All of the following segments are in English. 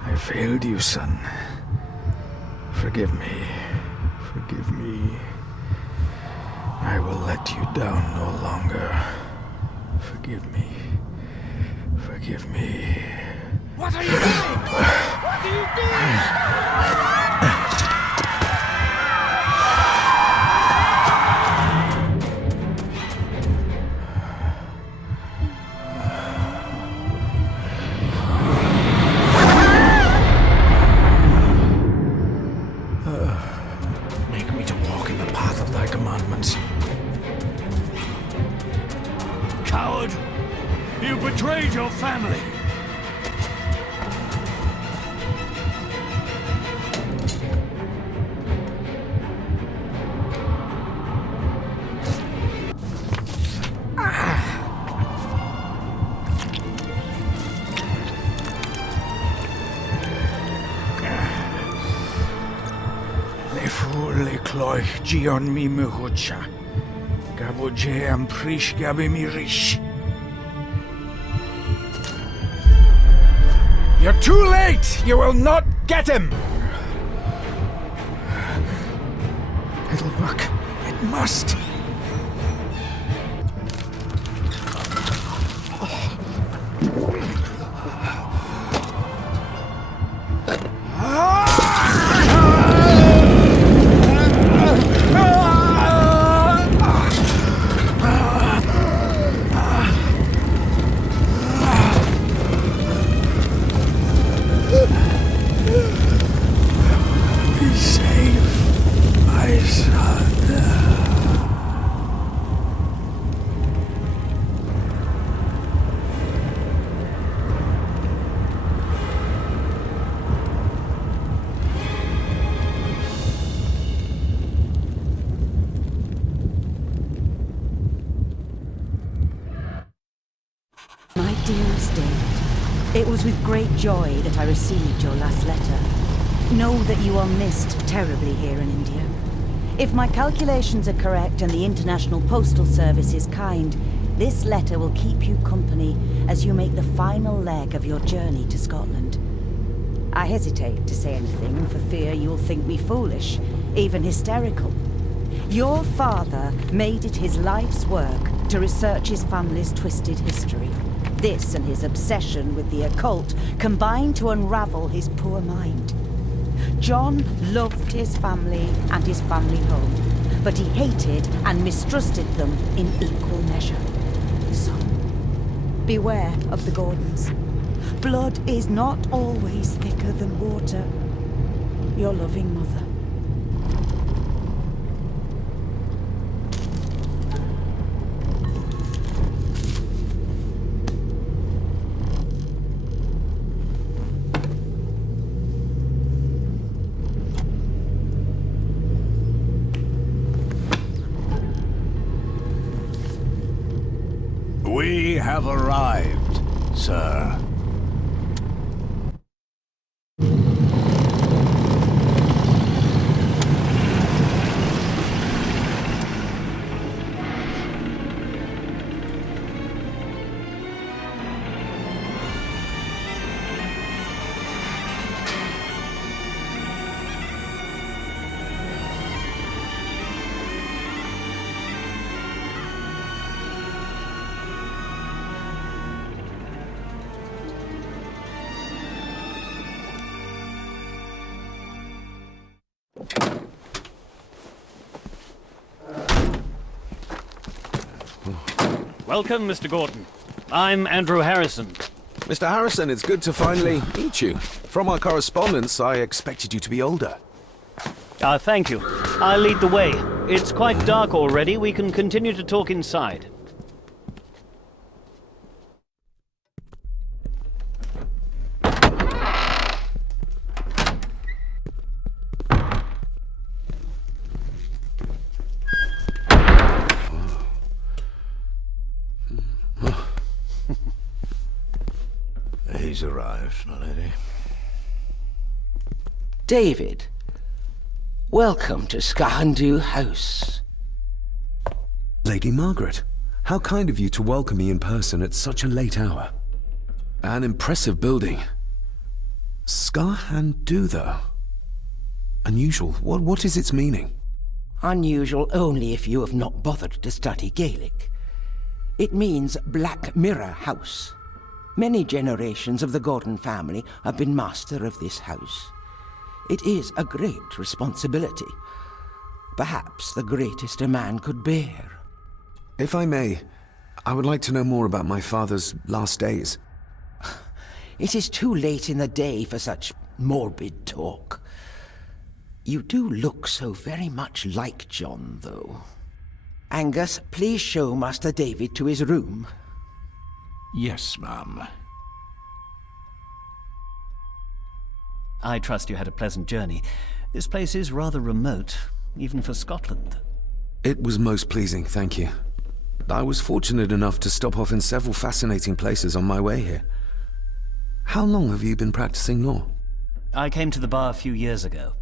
I failed you, son. Forgive me. Forgive me. I will let you down no longer. Forgive me. Forgive me. What are you doing? What are you doing? Make me to walk in the path of thy commandments. Coward! You betrayed your family! Cloich Gion mi Muhucha. Gaboje am Prish Gabi Mirish. You're too late! You will not get him! It'll work. It must. My dearest David, it was with great joy that I received your last letter. Know that you are missed terribly here in India. If my calculations are correct and the International Postal Service is kind, this letter will keep you company as you make the final leg of your journey to Scotland. I hesitate to say anything for fear you'll think me foolish, even hysterical. Your father made it his life's work to research his family's twisted history. This and his obsession with the occult combined to unravel his poor mind. John loved his family and his family home, but he hated and mistrusted them in equal measure. So, beware of the Gordons. Blood is not always thicker than water. Your loving mother. We have arrived, sir. Welcome, Mr. Gordon. I'm Andrew Harrison. Mr. Harrison, it's good to finally meet you. From our correspondence, I expected you to be older. Thank you. I'll lead the way. It's quite dark already. We can continue to talk inside. She's arrived, my lady. David, welcome to Skahandu House. Lady Margaret, how kind of you to welcome me in person at such a late hour. An impressive building. Skahandu, though. Unusual. What is its meaning? Unusual only if you have not bothered to study Gaelic. It means Black Mirror House. Many generations of the Gordon family have been master of this house. It is a great responsibility. Perhaps the greatest a man could bear. If I may, I would like to know more about my father's last days. It is too late in the day for such morbid talk. You do look so very much like John, though. Angus, please show Master David to his room. Yes, ma'am. I trust you had a pleasant journey. This place is rather remote, even for Scotland. It was most pleasing, thank you. I was fortunate enough to stop off in several fascinating places on my way here. How long have you been practicing law? I came to the bar a few years ago.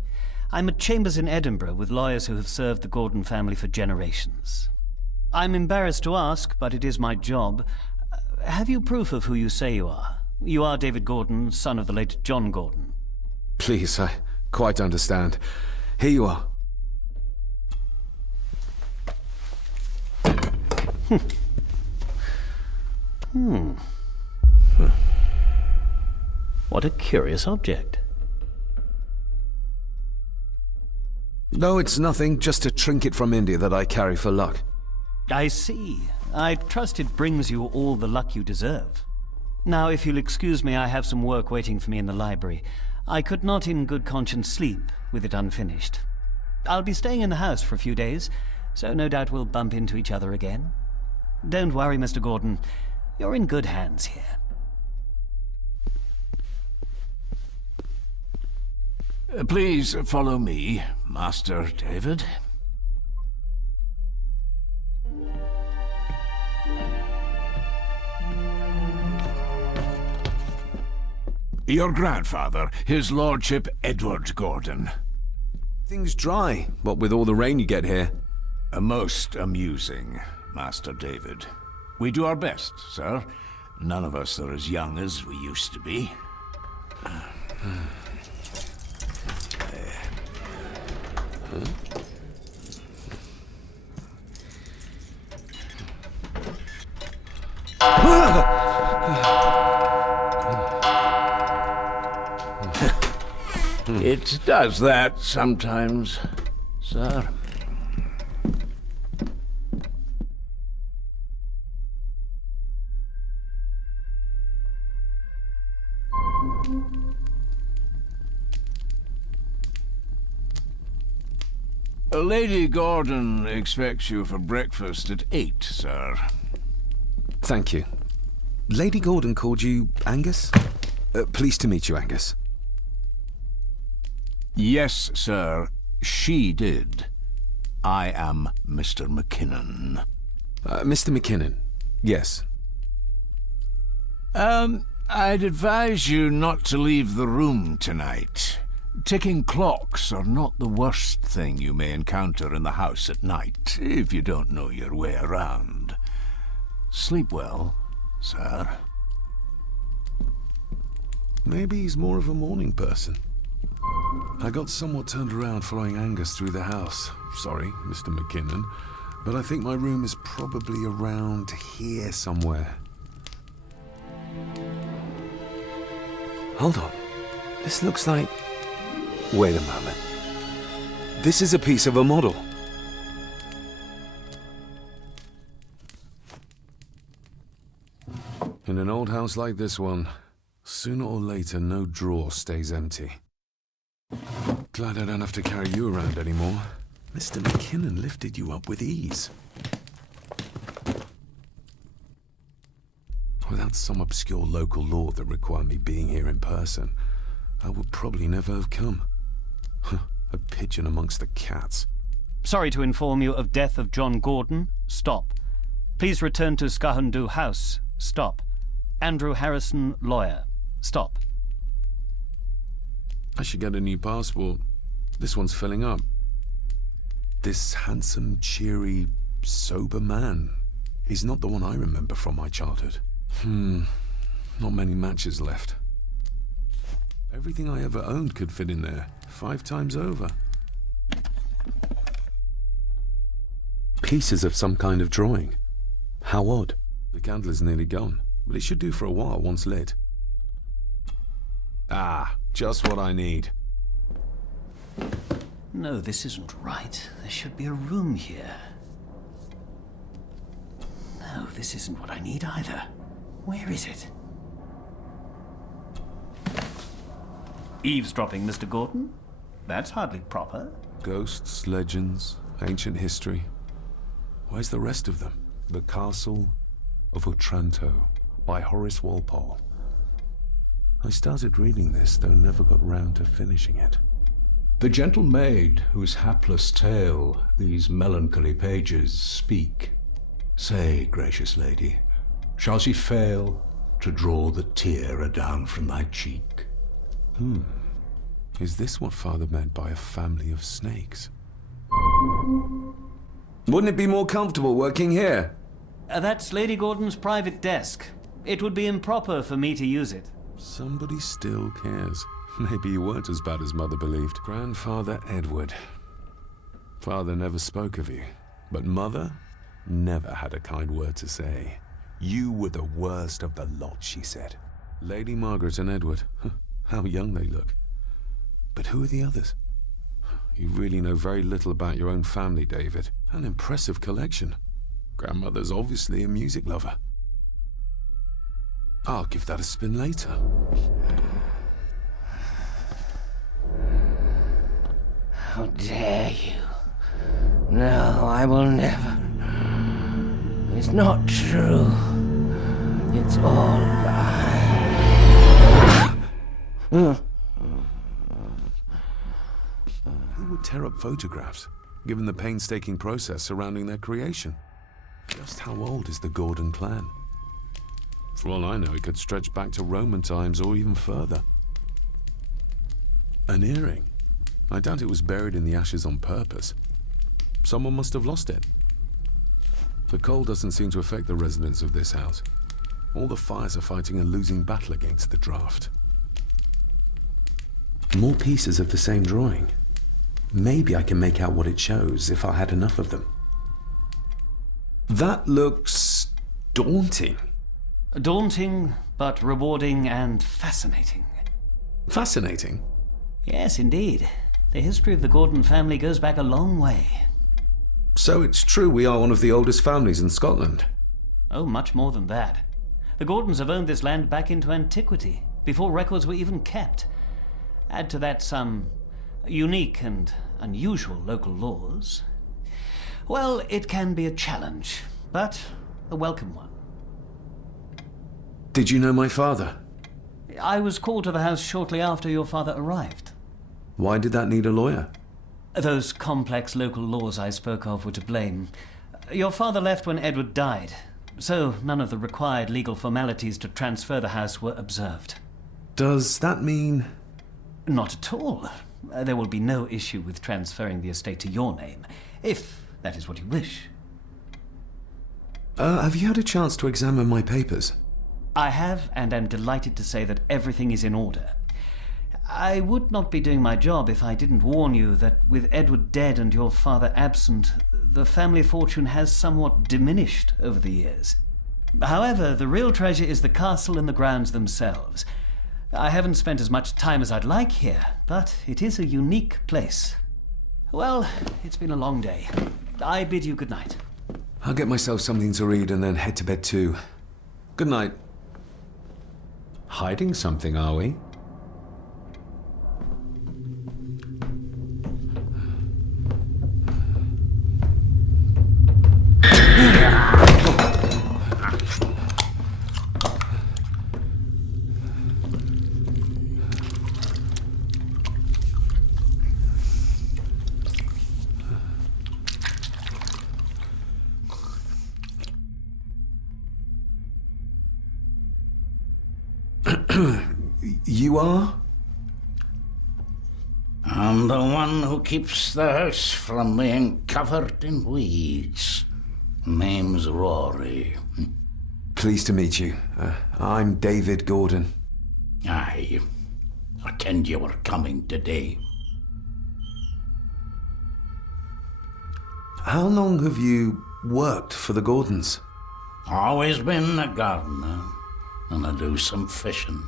I'm at chambers in Edinburgh with lawyers who have served the Gordon family for generations. I'm embarrassed to ask, but it is my job. Have you proof of who you say you are? You are David Gordon, son of the late John Gordon. Please, I quite understand. Here you are. What a curious object. No, it's nothing, just a trinket from India that I carry for luck. I see. I trust it brings you all the luck you deserve. Now, if you'll excuse me, I have some work waiting for me in the library. I could not in good conscience sleep with it unfinished. I'll be staying in the house for a few days, so no doubt we'll bump into each other again. Don't worry, Mr. Gordon. You're in good hands here. Please follow me, Master David. Your grandfather, his lordship Edward Gordon. Things dry, what with all the rain you get here. Most amusing, Master David. We do our best, sir. None of us are as young as we used to be. It does that sometimes, sir. Lady Gordon expects you for breakfast at 8, sir. Thank you. Lady Gordon called you Angus? Pleased to meet you, Angus. Yes, sir. She did. I am Mr. McKinnon. Mr. McKinnon, yes. I'd advise you not to leave the room tonight. Ticking clocks are not the worst thing you may encounter in the house at night, if you don't know your way around. Sleep well, sir. Maybe he's more of a morning person. I got somewhat turned around following Angus through the house. Sorry, Mr. McKinnon, but I think my room is probably around here somewhere. Hold on. This looks like... Wait a moment. This is a piece of a model. In an old house like this one, sooner or later no drawer stays empty. Glad I don't have to carry you around anymore. Mr. McKinnon lifted you up with ease. Without some obscure local law that required me being here in person, I would probably never have come. A pigeon amongst the cats. Sorry to inform you of death of John Gordon. Stop. Please return to Skahandu House. Stop. Andrew Harrison, lawyer. Stop. I should get a new passport. This one's filling up. This handsome, cheery, sober man. He's not the one I remember from my childhood. Not many matches left. Everything I ever owned could fit in there, 5 times over. Pieces of some kind of drawing. How odd. The candle is nearly gone, but it should do for a while once lit. Ah, just what I need. No, this isn't right. There should be a room here. No, this isn't what I need either. Where is it? Eavesdropping, Mr. Gordon? That's hardly proper. Ghosts, legends, ancient history. Where's the rest of them? The Castle of Otranto by Horace Walpole. I started reading this, though never got round to finishing it. The gentle maid whose hapless tale these melancholy pages speak. Say, gracious lady, shall she fail to draw the tear adown from thy cheek? Is this what Father meant by a family of snakes? Wouldn't it be more comfortable working here? That's Lady Gordon's private desk. It would be improper for me to use it. Somebody still cares. Maybe you weren't as bad as Mother believed. Grandfather Edward. Father never spoke of you, but Mother never had a kind word to say. You were the worst of the lot, she said. Lady Margaret and Edward. How young they look. But who are the others? You really know very little about your own family, David. An impressive collection. Grandmother's obviously a music lover. I'll give that a spin later. How dare you? No, I will never. It's not true. It's all lies. Who would tear up photographs, given the painstaking process surrounding their creation? Just how old is the Gordon clan? For all I know, it could stretch back to Roman times or even further. An earring. I doubt it was buried in the ashes on purpose. Someone must have lost it. The cold doesn't seem to affect the residents of this house. All the fires are fighting a losing battle against the draft. More pieces of the same drawing. Maybe I can make out what it shows if I had enough of them. That looks daunting. Daunting, but rewarding and fascinating. Fascinating? Yes, indeed. The history of the Gordon family goes back a long way. So it's true we are one of the oldest families in Scotland? Oh, much more than that. The Gordons have owned this land back into antiquity, before records were even kept. Add to that some unique and unusual local laws. Well, it can be a challenge, but a welcome one. Did you know my father? I was called to the house shortly after your father arrived. Why did that need a lawyer? Those complex local laws I spoke of were to blame. Your father left when Edward died, so none of the required legal formalities to transfer the house were observed. Does that mean... Not at all. There will be no issue with transferring the estate to your name, if that is what you wish. Have you had a chance to examine my papers? I have, and am delighted to say that everything is in order. I would not be doing my job if I didn't warn you that with Edward dead and your father absent, the family fortune has somewhat diminished over the years. However, the real treasure is the castle and the grounds themselves. I haven't spent as much time as I'd like here, but it is a unique place. Well, it's been a long day. I bid you good night. I'll get myself something to read and then head to bed too. Good night. Hiding something, are we? You are? I'm the one who keeps the house from being covered in weeds. Name's Rory. Pleased to meet you. I'm Дэвид Гордон. Aye. I kenned you were coming today. How long have you worked for the Gordons? Always been a gardener, and I do some fishing.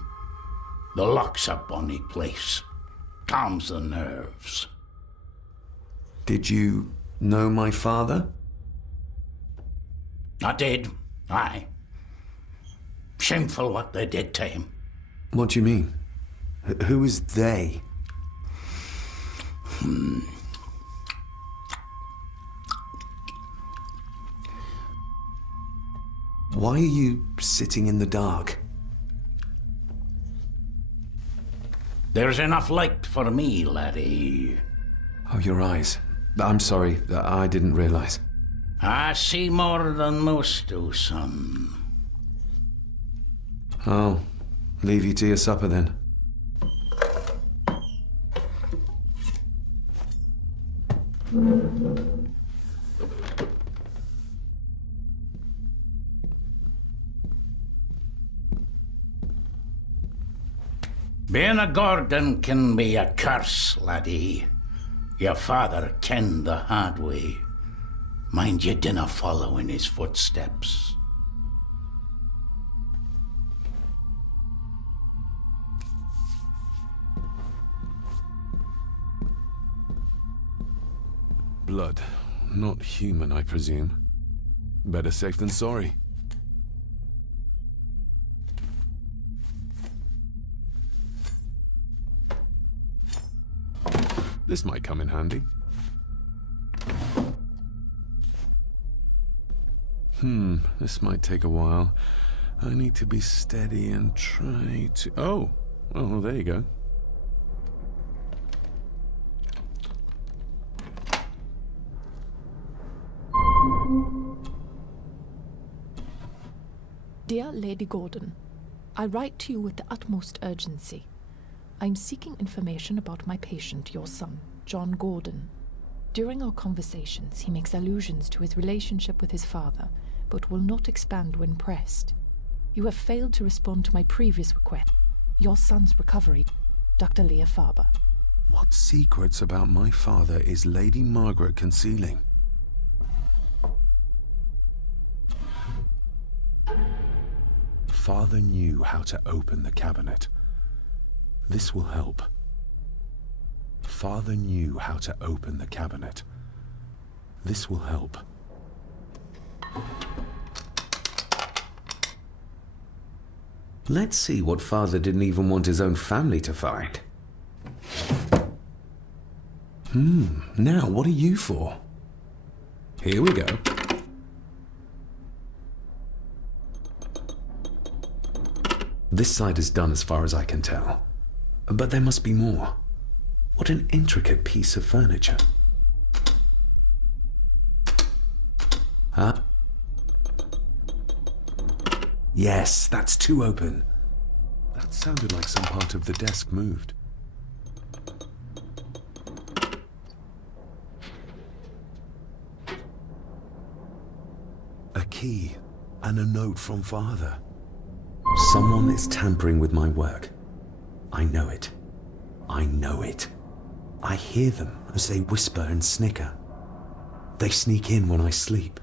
The loch's a bonny place. Calms the nerves. Did you know my father? I did, aye. Shameful what they did to him. What do you mean? Who is they? Why are you sitting in the dark? There's enough light for me, laddie. Oh, your eyes. I'm sorry, I didn't realize. I see more than most do, son. I'll leave you to your supper then. Being a Gordon can be a curse, laddie. Your father kenned the hard way. Mind you dinna follow in his footsteps. Blood. Not human, I presume. Better safe than sorry. This might come in handy. This might take a while. I need to be steady and try to... Oh, well, there you go. Dear Lady Gordon, I write to you with the utmost urgency. I'm seeking information about my patient, your son, John Gordon. During our conversations, he makes allusions to his relationship with his father, but will not expand when pressed. You have failed to respond to my previous request. Your son's recovery, Dr. Leah Faber. What secrets about my father is Lady Margaret concealing? Father knew how to open the cabinet. This will help. Father knew how to open the cabinet. This will help. Let's see what Father didn't even want his own family to find. Now what are you for? Here we go. This side is done as far as I can tell. But there must be more. What an intricate piece of furniture. Huh? Yes, that's too open. That sounded like some part of the desk moved. A key and a note from Father. Someone is tampering with my work. I know it. I know it. I hear them as they whisper and snicker. They sneak in when I sleep.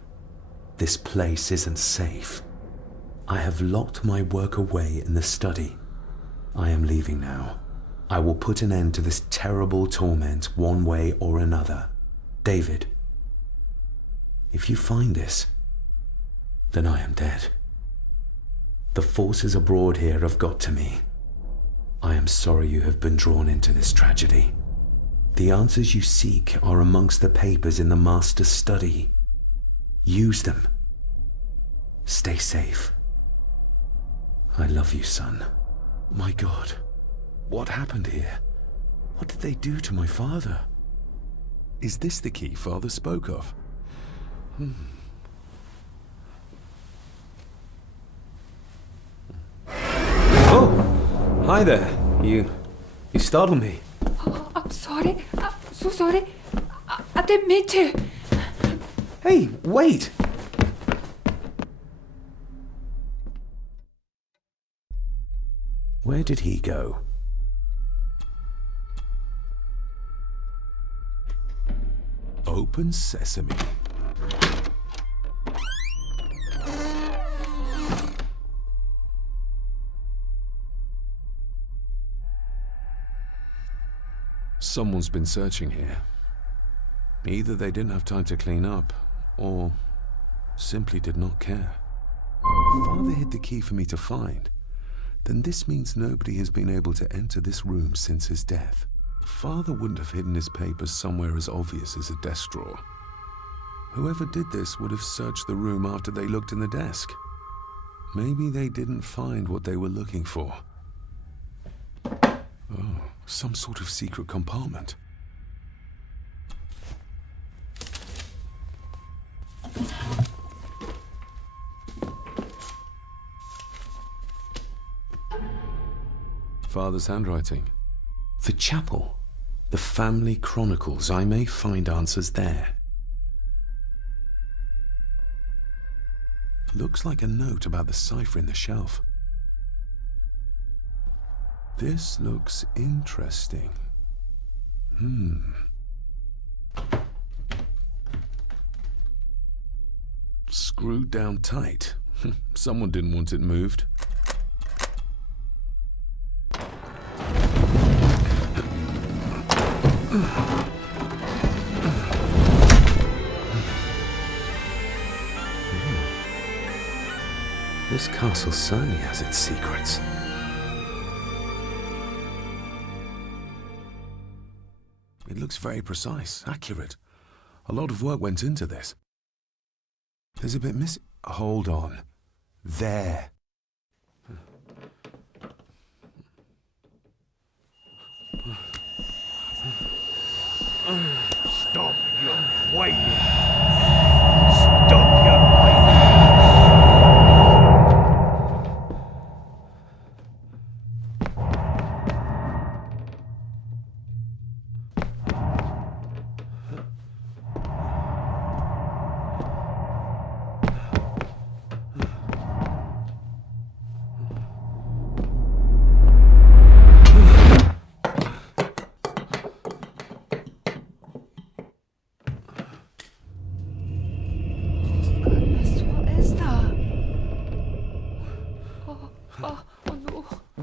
This place isn't safe. I have locked my work away in the study. I am leaving now. I will put an end to this terrible torment one way or another. David, if you find this, then I am dead. The forces abroad here have got to me. I am sorry you have been drawn into this tragedy. The answers you seek are amongst the papers in the master's study. Use them. Stay safe. I love you, son. My God, what happened here? What did they do to my father? Is this the key Father spoke of? Oh, hi there. You startled me. Oh, I'm sorry. I'm so sorry. I didn't mean to. Hey, wait! Where did he go? Open sesame. Someone's been searching here. Either they didn't have time to clean up, or simply did not care. Father hid the key for me to find. Then this means nobody has been able to enter this room since his death. Father wouldn't have hidden his papers somewhere as obvious as a desk drawer. Whoever did this would have searched the room after they looked in the desk. Maybe they didn't find what they were looking for. Oh, some sort of secret compartment. Father's handwriting. The chapel. The family chronicles. I may find answers there. Looks like a note about the cipher in the shelf. This looks interesting. Screwed down tight. Someone didn't want it moved. This castle certainly has its secrets. It looks very precise, accurate. A lot of work went into this. There's a bit missing. Hold on. There. Stop your whining! Stop your whining!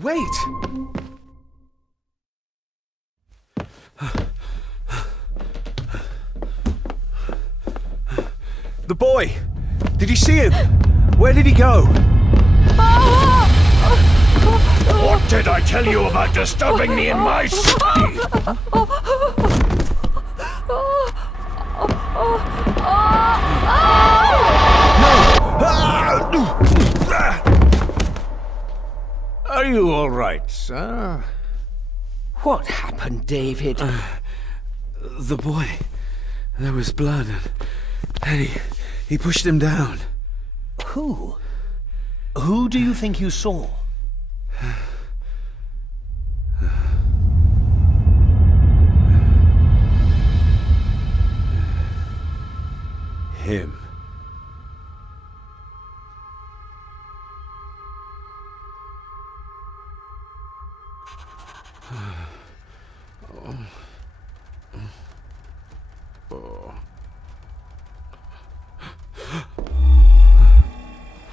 Wait! The boy! Did you see him? Where did he go? What did I tell you about disturbing me in my study? Are you all right, sir? What happened, David? The boy. There was blood and he pushed him down. Who? Who do you think you saw? Him.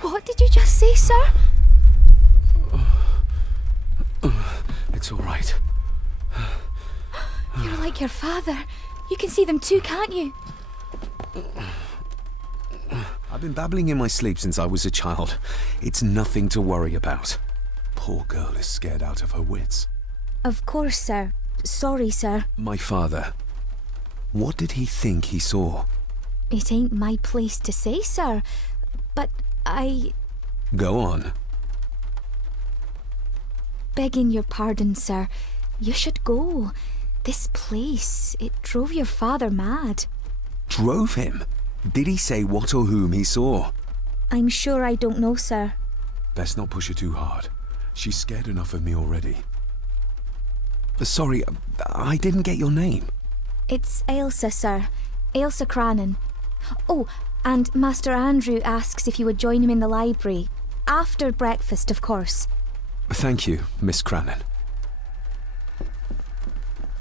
What did you just say, sir? It's all right. You're like your father. You can see them too, can't you? I've been babbling in my sleep since I was a child. It's nothing to worry about. Poor girl is scared out of her wits. Of course, sir. Sorry, sir. My father. What did he think he saw? It ain't my place to say, sir. But Go on. Begging your pardon, sir. You should go. This place, it drove your father mad. Drove him? Did he say what or whom he saw? I'm sure I don't know, sir. Best not push her too hard. She's scared enough of me already. Sorry, I didn't get your name. It's Ailsa, sir. Ailsa Crannan. Oh, and Master Andrew asks if you would join him in the library. After breakfast, of course. Thank you, Miss Crannan.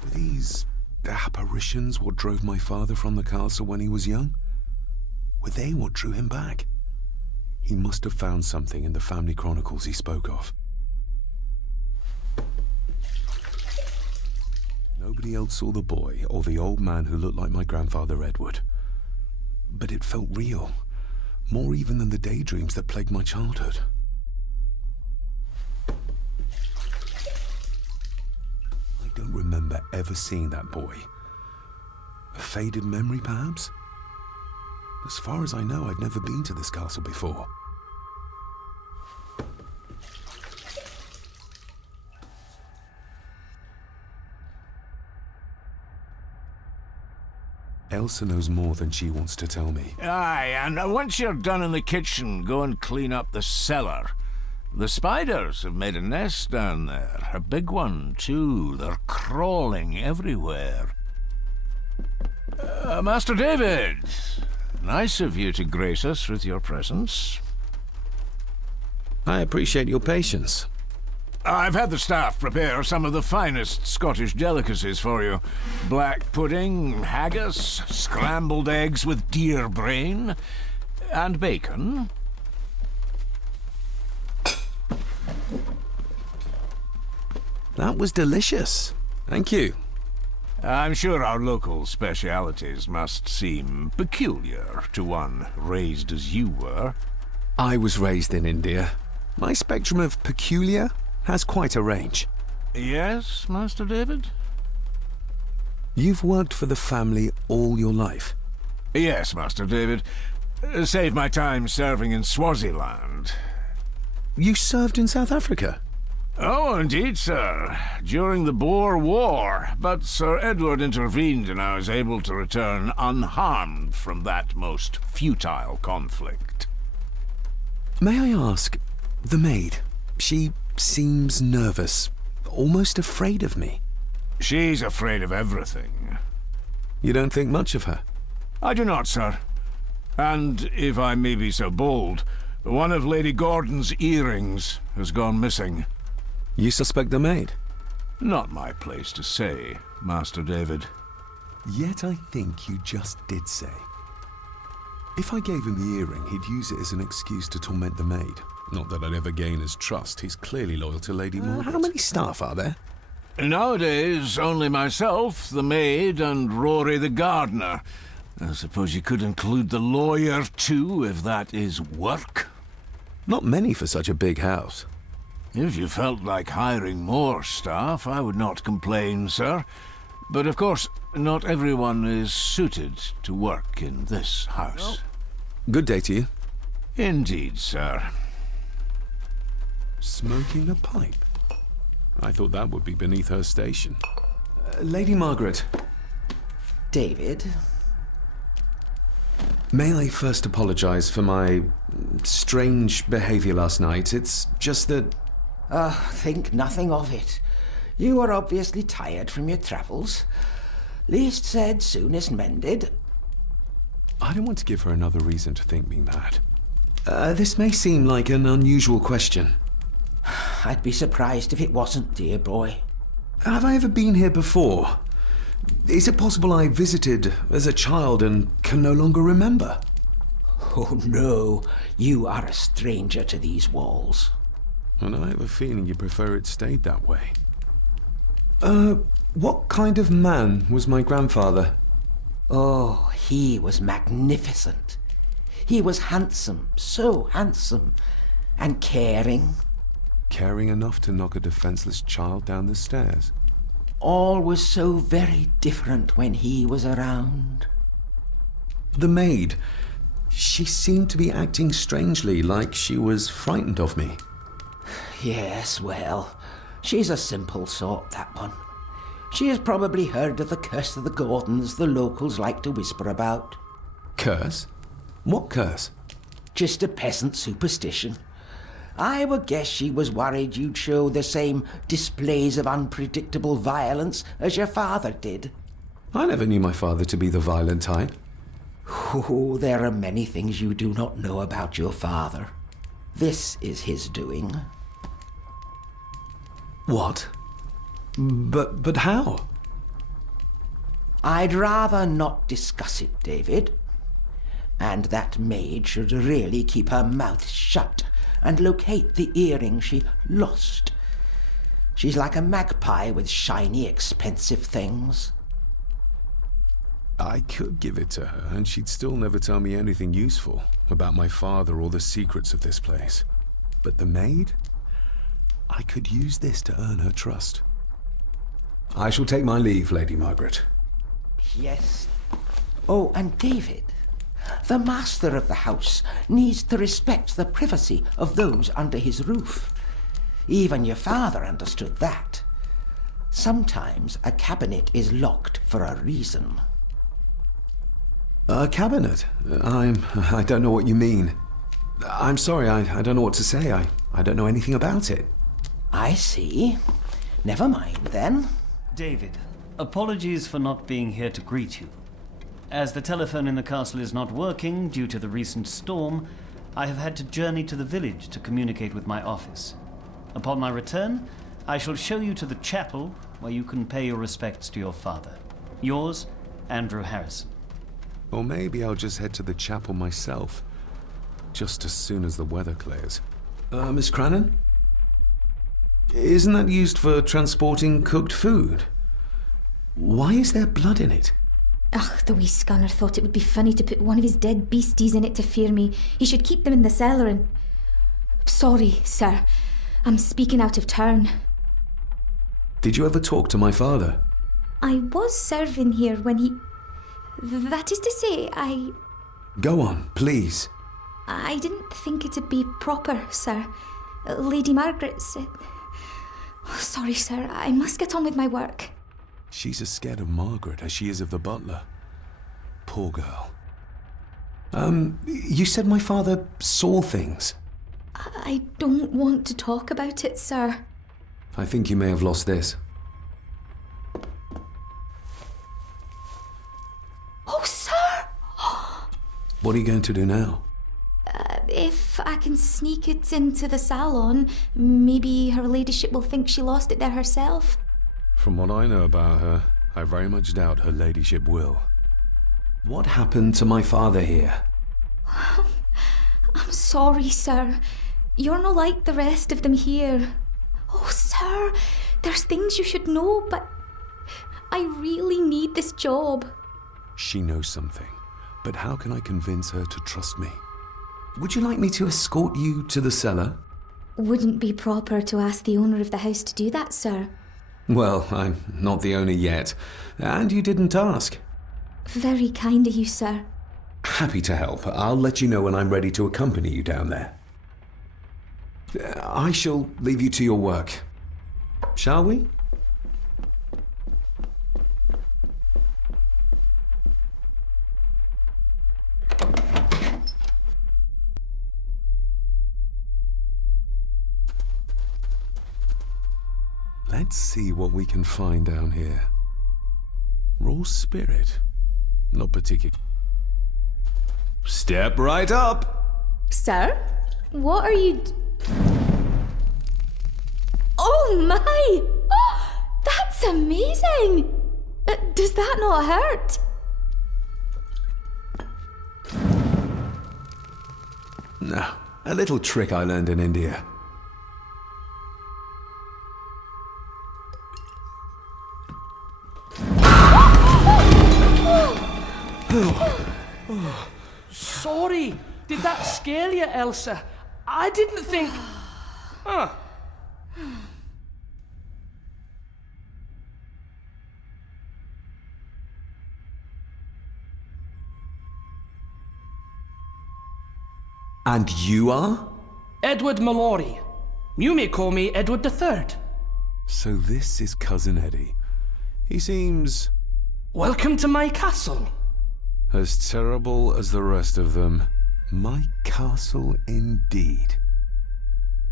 Were these apparitions what drove my father from the castle when he was young? Were they what drew him back? He must have found something in the family chronicles he spoke of. Nobody else saw the boy or the old man who looked like my grandfather Edward. But it felt real, more even than the daydreams that plagued my childhood. I don't remember ever seeing that boy. A faded memory, perhaps? As far as I know, I've never been to this castle before. Elsa knows more than she wants to tell me. Aye, and once you're done in the kitchen, go and clean up the cellar. The spiders have made a nest down there. A big one, too. They're crawling everywhere. Master David, nice of you to grace us with your presence. I appreciate your patience. I've had the staff prepare some of the finest Scottish delicacies for you. Black pudding, haggis, scrambled eggs with deer brain, and bacon. That was delicious. Thank you. I'm sure our local specialities must seem peculiar to one raised as you were. I was raised in India. My spectrum of peculiar has quite a range. Yes, Master David? You've worked for the family all your life? Yes, Master David. Save my time serving in Swaziland. You served in South Africa? Oh, indeed, sir. During the Boer War. But Sir Edward intervened and I was able to return unharmed from that most futile conflict. May I ask, the maid, she seems nervous, almost afraid of me. She's afraid of everything. You don't think much of her? I do not, sir. And, if I may be so bold, one of Lady Gordon's earrings has gone missing. You suspect the maid? Not my place to say, Master David. Yet I think you just did say. If I gave him the earring, he'd use it as an excuse to torment the maid. Not that I'd ever gain his trust. He's clearly loyal to Lady Margaret. How many staff are there? Nowadays, only myself, the maid, and Rory the gardener. I suppose you could include the lawyer, too, if that is work. Not many for such a big house. If you felt like hiring more staff, I would not complain, sir. But of course, not everyone is suited to work in this house. Good day to you. Indeed, sir. Smoking a pipe? I thought that would be beneath her station. Lady Margaret. David? May I first apologize for my strange behavior last night? It's just that... Think nothing of it. You were obviously tired from your travels. Least said, soonest mended. I don't want to give her another reason to think me mad. This may seem like an unusual question. I'd be surprised if it wasn't, dear boy. Have I ever been here before? Is it possible I visited as a child and can no longer remember? Oh no, you are a stranger to these walls. And I have a feeling you prefer it stayed that way. What kind of man was my grandfather? Oh, he was magnificent. He was handsome, so handsome, and caring. Caring enough to knock a defenseless child down the stairs. All was so very different when he was around. The maid, she seemed to be acting strangely, like she was frightened of me. Yes, well, she's a simple sort, that one. She has probably heard of the curse of the Gordons the locals like to whisper about. Curse? What curse? Just a peasant superstition. I would guess she was worried you'd show the same displays of unpredictable violence as your father did. I never knew my father to be the violent type. Oh, there are many things you do not know about your father. This is his doing. What? But how? I'd rather not discuss it, David. And that maid should really keep her mouth shut and locate the earring she lost. She's like a magpie with shiny, expensive things. I could give it to her, and she'd still never tell me anything useful about my father or the secrets of this place. But the maid? I could use this to earn her trust. I shall take my leave, Lady Margaret. Yes. Oh, and David, the master of the house needs to respect the privacy of those under his roof. Even your father understood that. Sometimes a cabinet is locked for a reason. A cabinet? I don't know what you mean. I'm sorry, I don't know what to say. I don't know anything about it. I see. Never mind, then. David, apologies for not being here to greet you. As the telephone in the castle is not working due to the recent storm, I have had to journey to the village to communicate with my office. Upon my return, I shall show you to the chapel where you can pay your respects to your father. Yours, Andrew Harrison. Or maybe I'll just head to the chapel myself, just as soon as the weather clears. Miss Crannan? Isn't that used for transporting cooked food? Why is there blood in it? Ugh, the wee scunner thought it would be funny to put one of his dead beasties in it to fear me. He should keep them in the cellar and... Sorry, sir. I'm speaking out of turn. Did you ever talk to my father? I was serving here when he... That is to say, Go on, please. I didn't think it'd be proper, sir. Lady Margaret said... Sorry, sir. I must get on with my work. She's as scared of Margaret as she is of the butler. Poor girl. You said my father saw things. I don't want to talk about it, sir. I think you may have lost this. Oh, sir! What are you going to do now? If I can sneak it into the salon, maybe her ladyship will think she lost it there herself. From what I know about her, I very much doubt her ladyship will. What happened to my father here? I'm sorry, sir. You're not like the rest of them here. Oh, sir, there's things you should know, but I really need this job. She knows something, but how can I convince her to trust me? Would you like me to escort you to the cellar? Wouldn't be proper to ask the owner of the house to do that, sir. Well, I'm not the owner yet, and you didn't ask. Very kind of you, sir. Happy to help. I'll let you know when I'm ready to accompany you down there. I shall leave you to your work. Shall we? Let's see what we can find down here. Raw spirit. Not particular. Step right up! Sir? What are you... Oh my! Oh, that's amazing! Does that not hurt? No, a little trick I learned in India. Sorry, did that scare you, Elsa? I didn't think... And you are? Edward Mallory. You may call me Edward III. So this is Cousin Eddie. He seems... Welcome to my castle. as terrible as the rest of them. My castle indeed.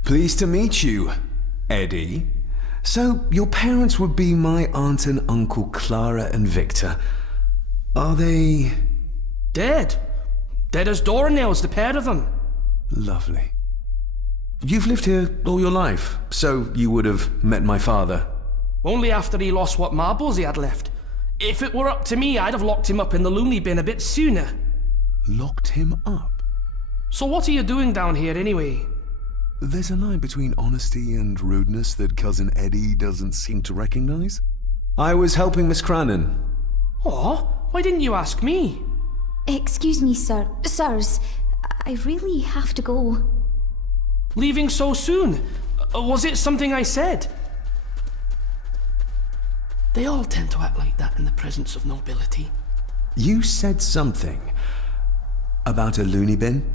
Pleased to meet you, Eddie. So, your parents would be my aunt and uncle Clara and Victor. Are they... Dead. Dead as doornails, the pair of them. Lovely. You've lived here all your life, so you would have met my father. Only after he lost what marbles he had left. If it were up to me, I'd have locked him up in the loony bin a bit sooner. Locked him up? So what are you doing down here anyway? There's a line between honesty and rudeness that Cousin Eddie doesn't seem to recognize. I was helping Miss Crannan. Oh, why didn't you ask me? Excuse me, sir. Sirs, I really have to go. Leaving so soon? Was it something I said? They all tend to act like that in the presence of nobility. You said something about a loony bin?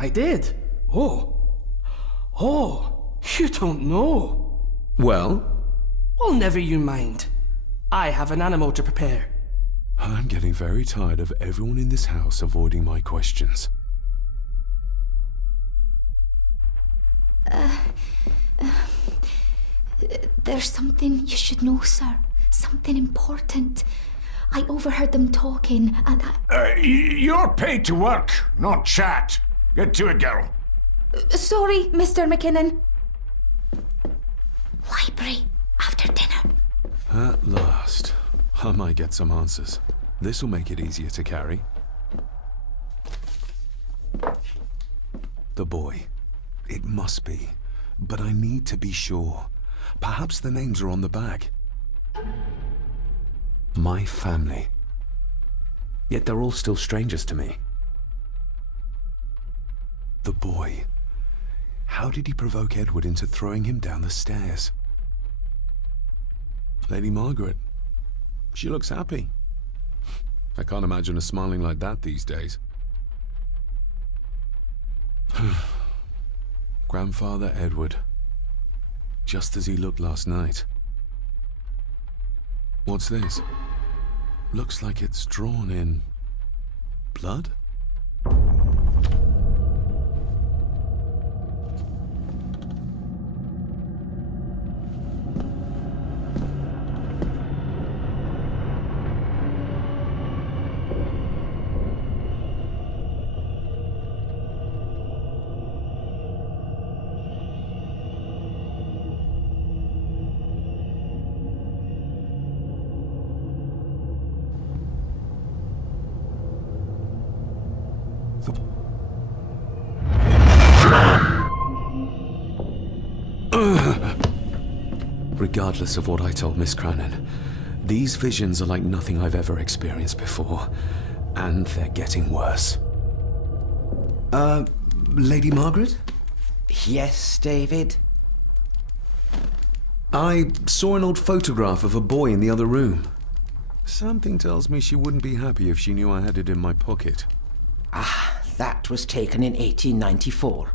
I did. Oh, you don't know. Well? Well, never you mind. I have an animal to prepare. I'm getting very tired of everyone in this house avoiding my questions. There's something you should know, sir. Something important. I overheard them talking, and You're paid to work, not chat. Get to it, girl. Sorry, Mr. McKinnon. Library, after dinner. At last. I might get some answers. This'll make it easier to carry. The boy. It must be. But I need to be sure. Perhaps the names are on the bag. My family. Yet they're all still strangers to me. The boy. How did he provoke Edward into throwing him down the stairs? Lady Margaret. She looks happy. I can't imagine her smiling like that these days. Grandfather Edward. Just as he looked last night. What's this? Looks like it's drawn in blood? Regardless of what I told Miss Crannan, these visions are like nothing I've ever experienced before, and they're getting worse. Lady Margaret? Yes, David? I saw an old photograph of a boy in the other room. Something tells me she wouldn't be happy if she knew I had it in my pocket. Ah, that was taken in 1894.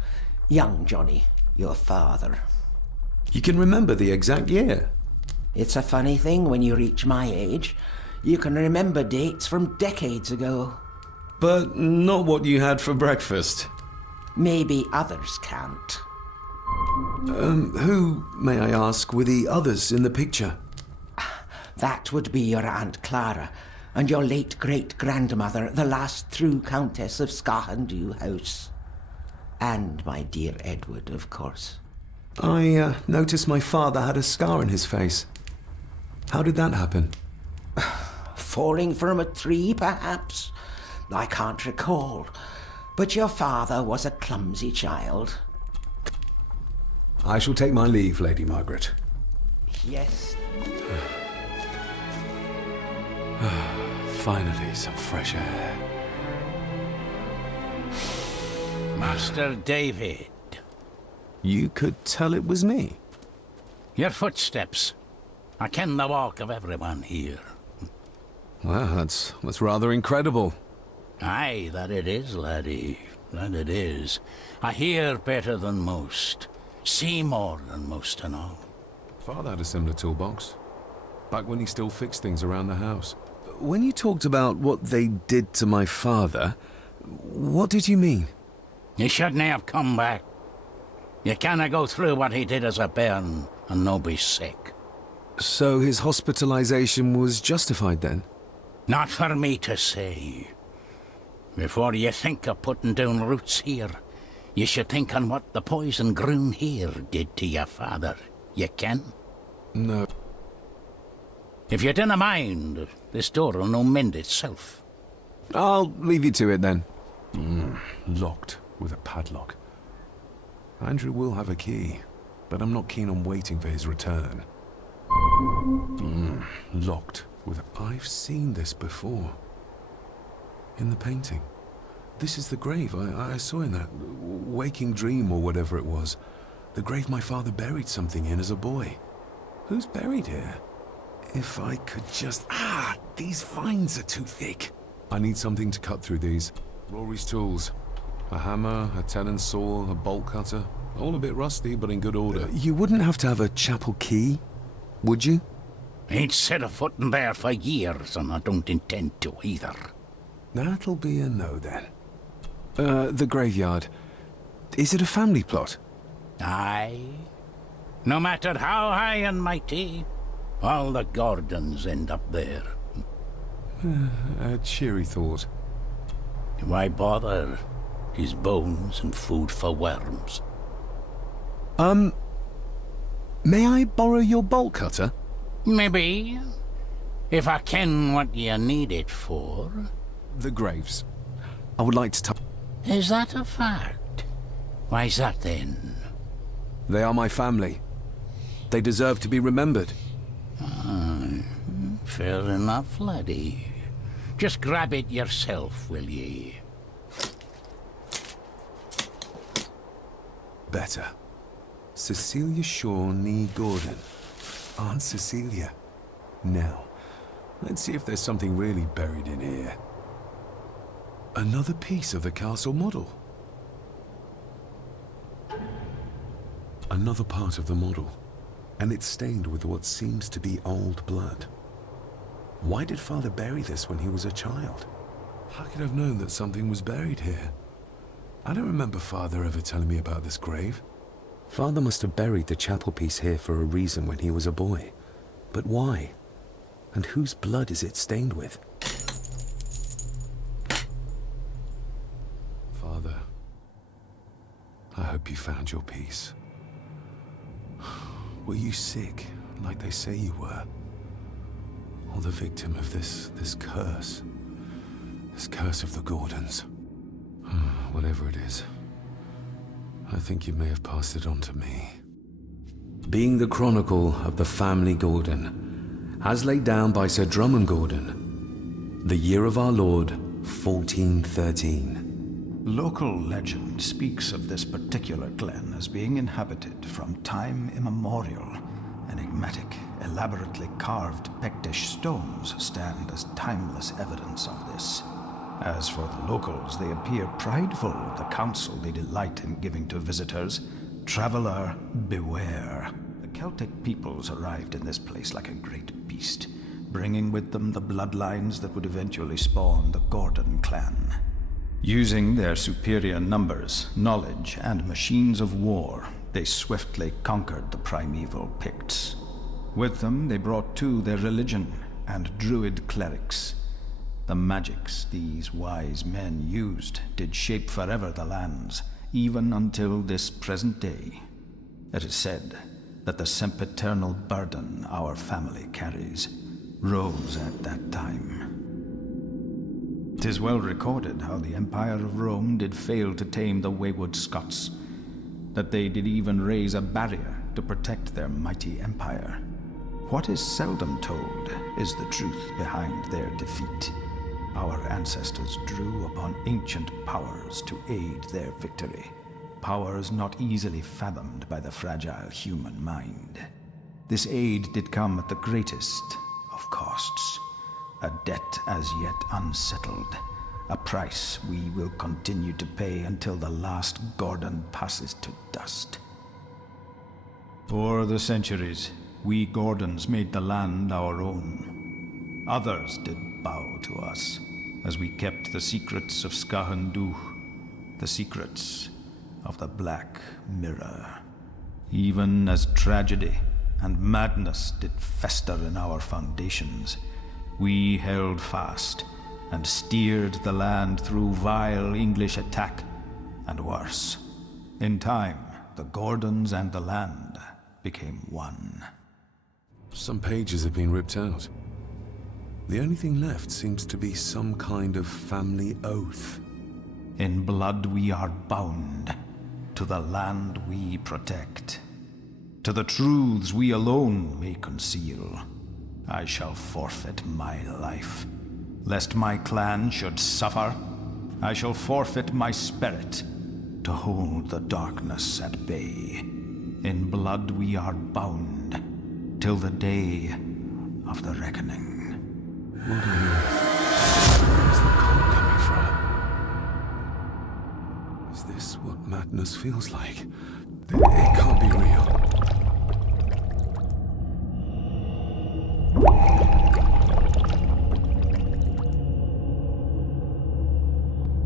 Young Johnny, your father. You can remember the exact year? It's a funny thing when you reach my age. You can remember dates from decades ago. But not what you had for breakfast. Maybe others can't. Who, may I ask, were the others in the picture? That would be your Aunt Clara and your late great-grandmother, the last true Countess of Scahendew House. And my dear Edward, of course. I noticed my father had a scar on his face. How did that happen? Falling from a tree, perhaps? I can't recall. But your father was a clumsy child. I shall take my leave, Lady Margaret. Yes. Finally, some fresh air. Master David. You could tell it was me. Your footsteps. I ken the walk of everyone here. Well, that's rather incredible. Aye, that it is, laddie. That it is. I hear better than most. See more than most and all. Father had a similar toolbox. Back when he still fixed things around the house. When you talked about what they did to my father, what did you mean? He shouldn't have come back. You canna go through what he did as a bairn and no be sick. So his hospitalization was justified then? Not for me to say. Before you think of putting down roots here, you should think on what the poison grown here did to your father. You can? No. If you dinna mind, this door'll no mend itself. I'll leave you to it then. Locked with a padlock. Andrew will have a key, but I'm not keen on waiting for his return. Locked with a... I've seen this before. In the painting. This is the grave I saw in that waking dream or whatever it was. The grave my father buried something in as a boy. Who's buried here? If I could just... these vines are too thick. I need something to cut through these. Rory's tools. A hammer, a tenon saw, a bolt cutter. All a bit rusty, but in good order. You wouldn't have to have a chapel key, would you? Ain't set a foot in there for years, and I don't intend to either. That'll be a no then. The graveyard. Is it a family plot? Aye. No matter how high and mighty, all the Gordons end up there. A cheery thought. Why bother? His bones and food for worms. May I borrow your bolt cutter? Maybe. If I ken what you need it for. The graves. I would like to Is that a fact? Why's that then? They are my family. They deserve to be remembered. Fair enough, laddie. Just grab it yourself, will ye? Better. Cecilia Shaw nee Gordon. Aunt Cecilia. Now, let's see if there's something really buried in here. Another piece of the castle model. Another part of the model. And it's stained with what seems to be old blood. Why did Father bury this when he was a child? How could I have known that something was buried here? I don't remember Father ever telling me about this grave. Father must have buried the chapel piece here for a reason when he was a boy. But why? And whose blood is it stained with? Father, I hope you found your peace. Were you sick, like they say you were? Or the victim of this curse? This curse of the Gordons? Whatever it is, I think you may have passed it on to me. Being the chronicle of the family Gordon, as laid down by Sir Drummond Gordon, the year of our Lord, 1413. Local legend speaks of this particular glen as being inhabited from time immemorial. Enigmatic, elaborately carved Pictish stones stand as timeless evidence of this. As for the locals, they appear prideful of the counsel they delight in giving to visitors. Traveler, beware. The Celtic peoples arrived in this place like a great beast, bringing with them the bloodlines that would eventually spawn the Gordon clan. Using their superior numbers, knowledge, and machines of war, they swiftly conquered the primeval Picts. With them, they brought too their religion and druid clerics. The magics these wise men used did shape forever the lands, even until this present day. It is said that the sempiternal burden our family carries rose at that time. 'Tis well recorded how the Empire of Rome did fail to tame the wayward Scots, that they did even raise a barrier to protect their mighty empire. What is seldom told is the truth behind their defeat. Our ancestors drew upon ancient powers to aid their victory, powers not easily fathomed by the fragile human mind. This aid did come at the greatest of costs, a debt as yet unsettled, a price we will continue to pay until the last Gordon passes to dust. For the centuries, we Gordons made the land our own. Others did bow to us, as we kept the secrets of Skahanduch, the secrets of the Black Mirror. Even as tragedy and madness did fester in our foundations, we held fast and steered the land through vile English attack and worse. In time, the Gordons and the land became one. Some pages have been ripped out. The only thing left seems to be some kind of family oath. In blood we are bound to the land we protect. To the truths we alone may conceal. I shall forfeit my life. Lest my clan should suffer, I shall forfeit my spirit to hold the darkness at bay. In blood we are bound till the day of the reckoning. What on earth? Where's the call coming from? Is this what madness feels like? It can't be real.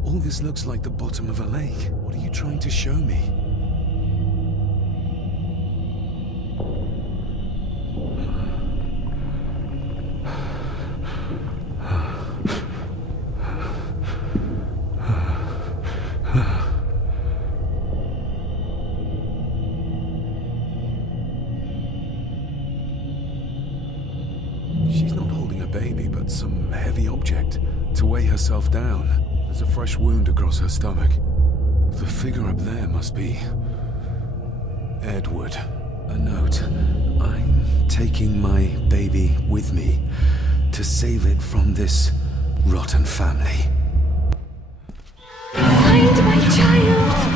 All this looks like the bottom of a lake. What are you trying to show me? She's not holding a baby, but some heavy object to weigh herself down. There's a fresh wound across her stomach. The figure up there must be Edward. A note. I'm taking my baby with me to save it from this rotten family. Find my child!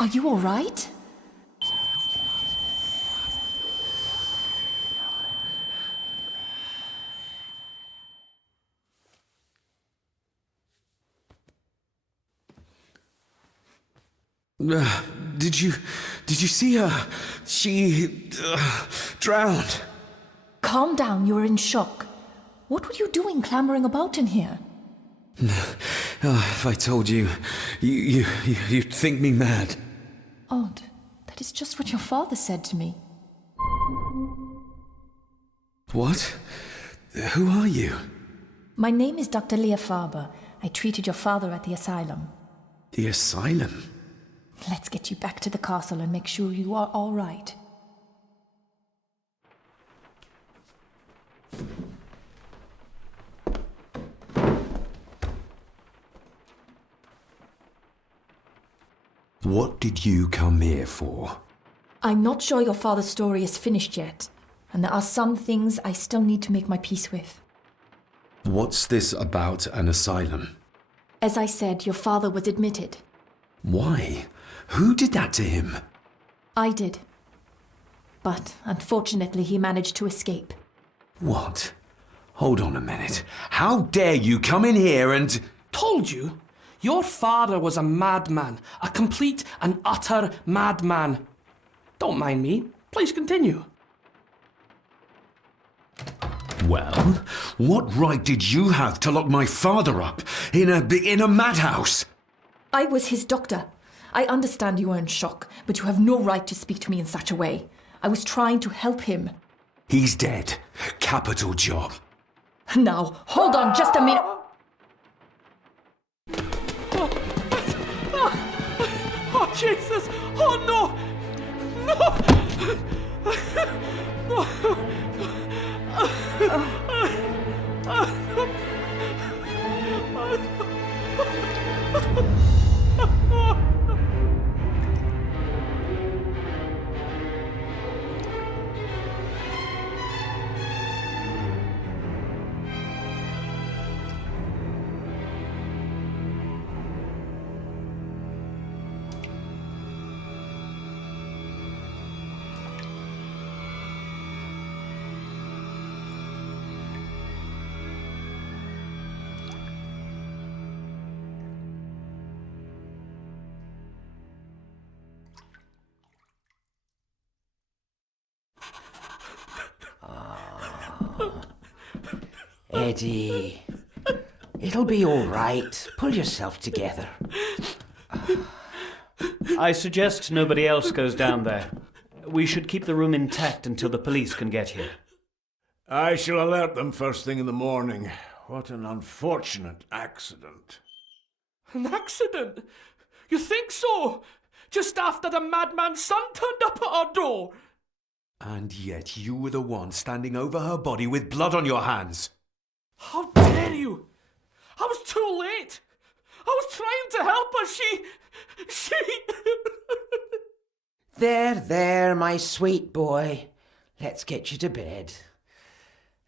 Are you all right? Did you see her? She drowned. Calm down, you were in shock. What were you doing clambering about in here? If I told you, you'd think me mad. Odd. That is just what your father said to me. What? Who are you? My name is Dr. Leah Farber. I treated your father at the asylum. The asylum? Let's get you back to the castle and make sure you are all right. What did you come here for? I'm not sure your father's story is finished yet, and there are some things I still need to make my peace with. What's this about an asylum? As I said, your father was admitted. Why? Who did that to him? I did. But unfortunately, he managed to escape. What? Hold on a minute. How dare you come in here and... Told you? Your father was a madman. A complete and utter madman. Don't mind me. Please continue. Well, what right did you have to lock my father up in a madhouse? I was his doctor. I understand you are in shock, but you have no right to speak to me in such a way. I was trying to help him. He's dead. Capital job. Now, hold on just a minute. Oh, Jesus! Oh, no! No! Eddie, it'll be all right. Pull yourself together. I suggest nobody else goes down there. We should keep the room intact until the police can get here. I shall alert them first thing in the morning. What an unfortunate accident. An accident? You think so? Just after the madman's son turned up at our door. And yet you were the one standing over her body with blood on your hands. How dare you? I was too late. I was trying to help her. She... There, my sweet boy. Let's get you to bed.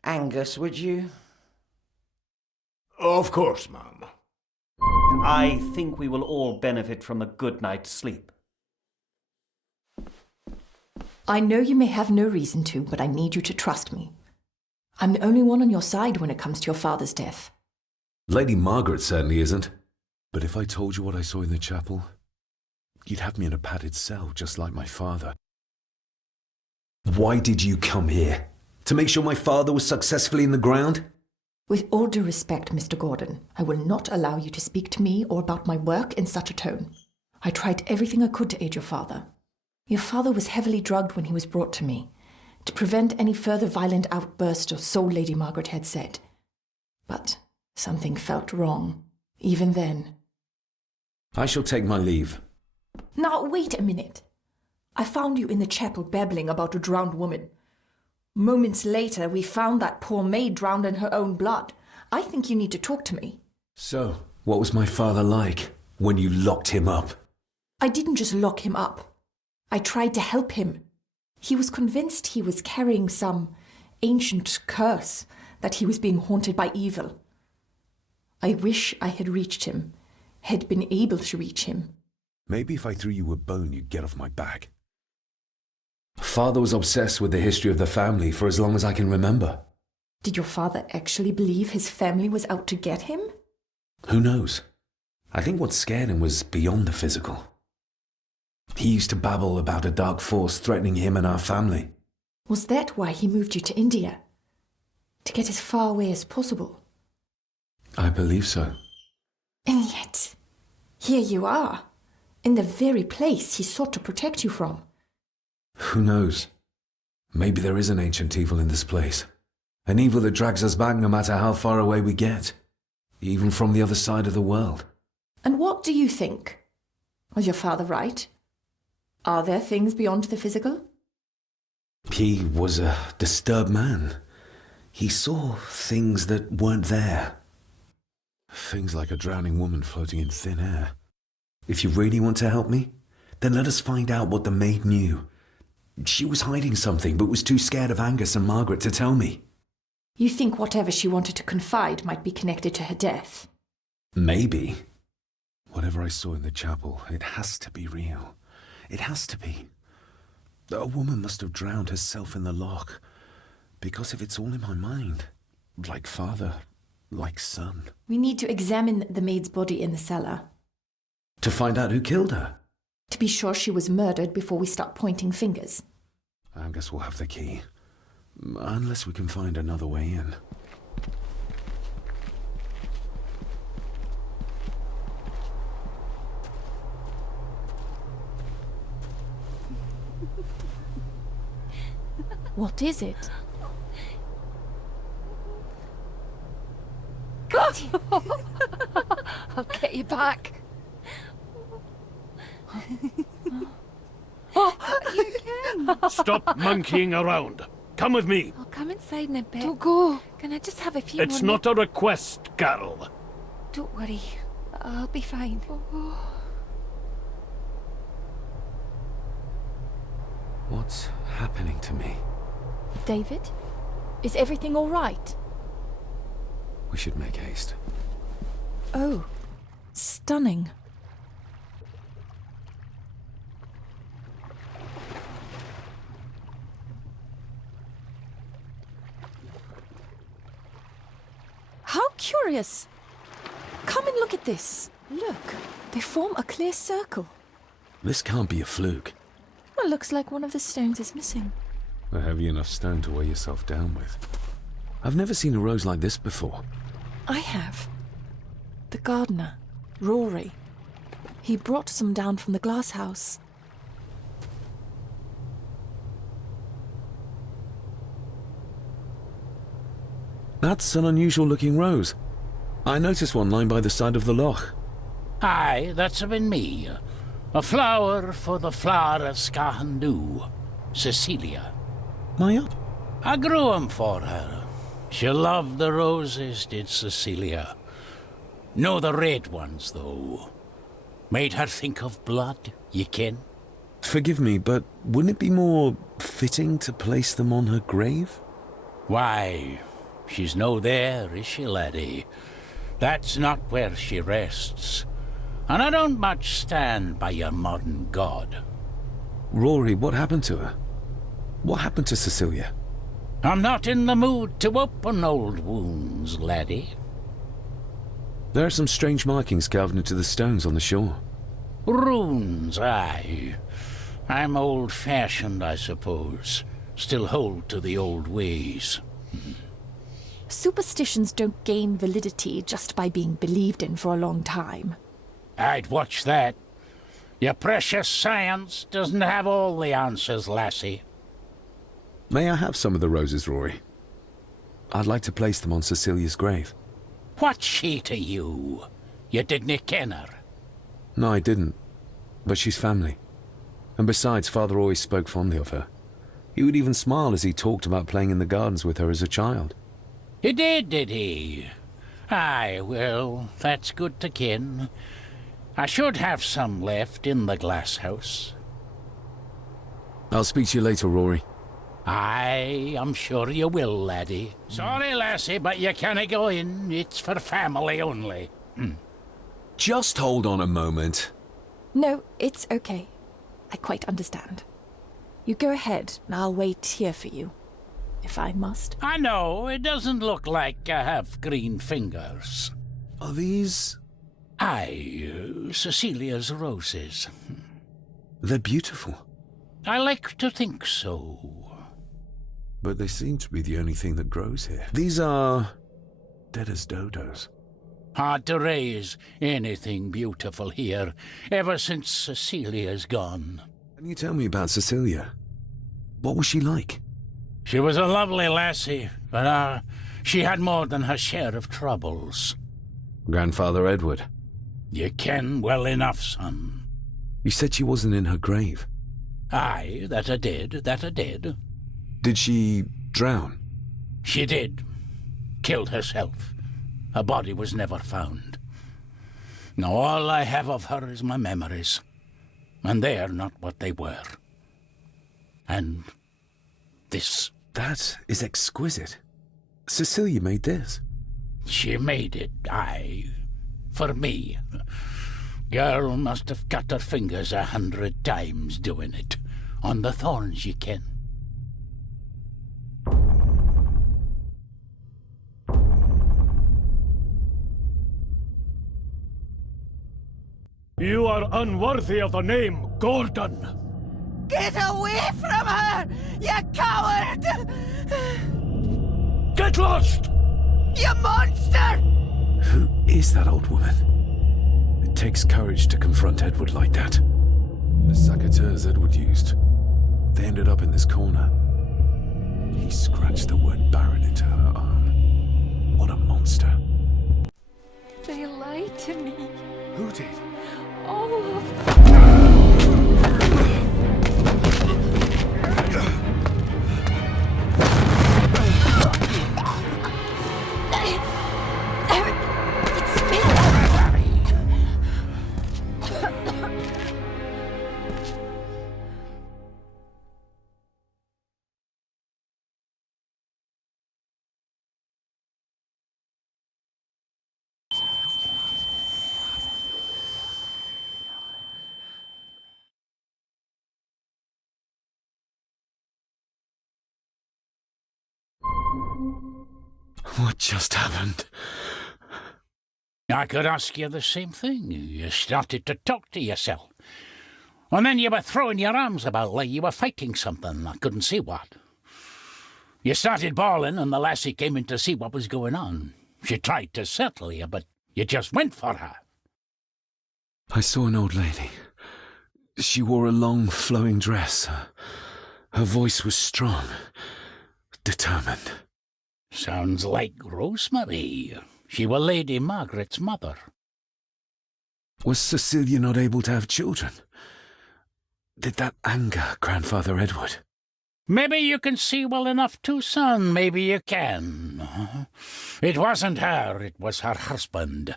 Angus, would you? Of course, ma'am. I think we will all benefit from a good night's sleep. I know you may have no reason to, but I need you to trust me. I'm the only one on your side when it comes to your father's death. Lady Margaret certainly isn't. But if I told you what I saw in the chapel, you'd have me in a padded cell, just like my father. Why did you come here? To make sure my father was successfully in the ground? With all due respect, Mr. Gordon, I will not allow you to speak to me or about my work in such a tone. I tried everything I could to aid your father. Your father was heavily drugged when he was brought to me, to prevent any further violent outburst, or so Lady Margaret had said. But something felt wrong, even then. I shall take my leave. Now, wait a minute. I found you in the chapel babbling about a drowned woman. Moments later, we found that poor maid drowned in her own blood. I think you need to talk to me. So, what was my father like when you locked him up? I didn't just lock him up. I tried to help him. He was convinced he was carrying some ancient curse, that he was being haunted by evil. I wish I had reached him, had been able to reach him. Maybe if I threw you a bone, you'd get off my back. Father was obsessed with the history of the family for as long as I can remember. Did your father actually believe his family was out to get him? Who knows? I think what scared him was beyond the physical. He used to babble about a dark force threatening him and our family. Was that why he moved you to India? To get as far away as possible? I believe so. And yet, here you are, in the very place he sought to protect you from. Who knows? Maybe there is an ancient evil in this place. An evil that drags us back no matter how far away we get. Even from the other side of the world. And what do you think? Was your father right? Are there things beyond the physical? He was a disturbed man. He saw things that weren't there. Things like a drowning woman floating in thin air. If you really want to help me, then let us find out what the maid knew. She was hiding something, but was too scared of Angus and Margaret to tell me. You think whatever she wanted to confide might be connected to her death? Maybe. Whatever I saw in the chapel, it has to be real. It has to be. A woman must have drowned herself in the loch. Because if it's all in my mind, like father, like son. We need to examine the maid's body in the cellar. To find out who killed her? To be sure she was murdered before we start pointing fingers. Angus will have the key. Unless we can find another way in. What is it? I'll get you back. Stop monkeying around. Come with me. I'll come inside in a bit. Don't go. Can I just have a few It's more not a request, Carol. Don't worry. I'll be fine. What's happening to me? David? Is everything all right? We should make haste. Oh, stunning. How curious! Come and look at this. Look, they form a clear circle. This can't be a fluke. Well, looks like one of the stones is missing. A heavy enough stone to weigh yourself down with. I've never seen a rose like this before. I have. The gardener, Rory. He brought some down from the glass house. That's an unusual-looking rose. I noticed one lying by the side of the loch. Aye, that's been me. A flower for the flower of Scahandoo, Cecilia. Maya? I grew 'em for her. She loved the roses, did Cecilia. No the red ones, though. Made her think of blood, ye ken. Forgive me, but wouldn't it be more fitting to place them on her grave? Why, she's no there, is she, laddie? That's not where she rests. And I don't much stand by your modern god. Rory, what happened to her? What happened to Cecilia? I'm not in the mood to open old wounds, laddie. There are some strange markings carved into the stones on the shore. Runes, aye. I'm old-fashioned, I suppose. Still hold to the old ways. Superstitions don't gain validity just by being believed in for a long time. I'd watch that. Your precious science doesn't have all the answers, lassie. May I have some of the roses, Rory? I'd like to place them on Cecilia's grave. What's she to you? You didn't ken her. No, I didn't. But she's family. And besides, Father always spoke fondly of her. He would even smile as he talked about playing in the gardens with her as a child. He did he? Aye, well, that's good to ken. I should have some left in the glass house. I'll speak to you later, Rory. Aye, I'm sure you will, laddie. Sorry, lassie, but you can't go in. It's for family only. Just hold on a moment. No, it's okay. I quite understand. You go ahead, and I'll wait here for you, if I must. I know, it doesn't look like I have green fingers. Are these... Aye, Cecilia's roses. They're beautiful. I like to think so. But they seem to be the only thing that grows here. These are... dead as dodos. Hard to raise anything beautiful here, ever since Cecilia's gone. Can you tell me about Cecilia? What was she like? She was a lovely lassie, but she had more than her share of troubles. Grandfather Edward. You ken well enough, son. You said she wasn't in her grave. Aye, that I did. Did she drown? She did. Killed herself. Her body was never found. Now all I have of her is my memories. And they are not what they were. And this. That is exquisite. Cecilia made this. She made it, aye. For me. Girl must have cut her fingers 100 times doing it. On the thorns, ye ken. You are unworthy of the name Gordon. Get away from her, you coward! Get lost! You monster! Who is that old woman? It takes courage to confront Edward like that. The saboteur Edward used. They ended up in this corner. He scratched the word Baron into her arm. What a monster. They lied to me. Who did? All of them. What just happened? I could ask you the same thing. You started to talk to yourself. And then you were throwing your arms about like you were fighting something. I couldn't see what. You started bawling and the lassie came in to see what was going on. She tried to settle you, but you just went for her. I saw an old lady. She wore a long, flowing dress. Her voice was strong, determined. Sounds like Rosemary. She was Lady Margaret's mother. Was Cecilia not able to have children? Did that anger Grandfather Edward? Maybe you can see well enough too, son. Maybe you can. It wasn't her, it was her husband.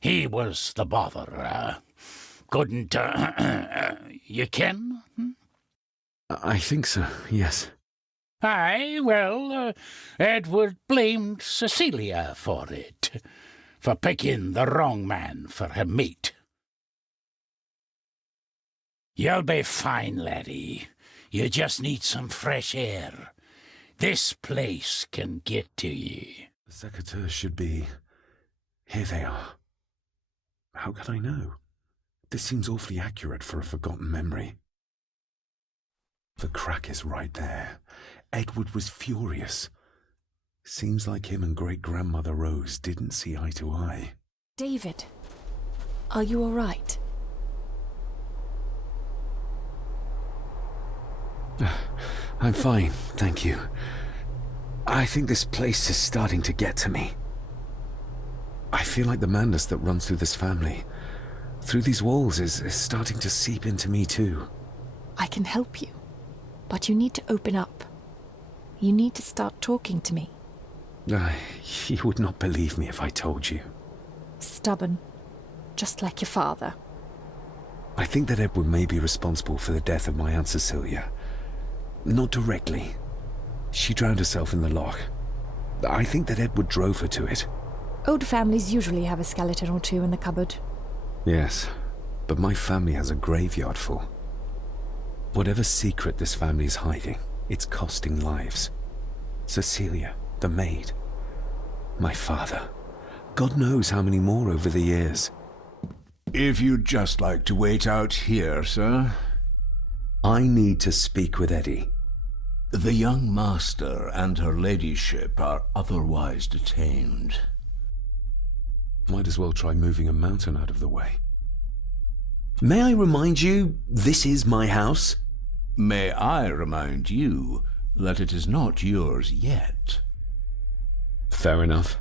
He was the bother. Couldn't, you ken? I think so, yes. Aye, well, Edward blamed Cecilia for it, for picking the wrong man for her mate. You'll be fine, laddie. You just need some fresh air. This place can get to ye. The secateurs should be... Here they are. How could I know? This seems awfully accurate for a forgotten memory. The crack is right there. Edward was furious. Seems like him and great-grandmother Rose didn't see eye to eye. David, are you all right? I'm fine, thank you. I think this place is starting to get to me. I feel like the madness that runs through this family, through these walls, is starting to seep into me too. I can help you, but you need to open up. You need to start talking to me. You would not believe me if I told you. Stubborn, just like your father. I think that Edward may be responsible for the death of my Aunt Cecilia. Not directly. She drowned herself in the loch. I think that Edward drove her to it. Old families usually have a skeleton or two in the cupboard. Yes, but my family has a graveyard full. Whatever secret this family is hiding, it's costing lives. Cecilia, the maid. My father. God knows how many more over the years. If you'd just like to wait out here, sir. I need to speak with Eddie. The young master and her ladyship are otherwise detained. Might as well try moving a mountain out of the way. May I remind you, this is my house? May I remind you that it is not yours yet? Fair enough.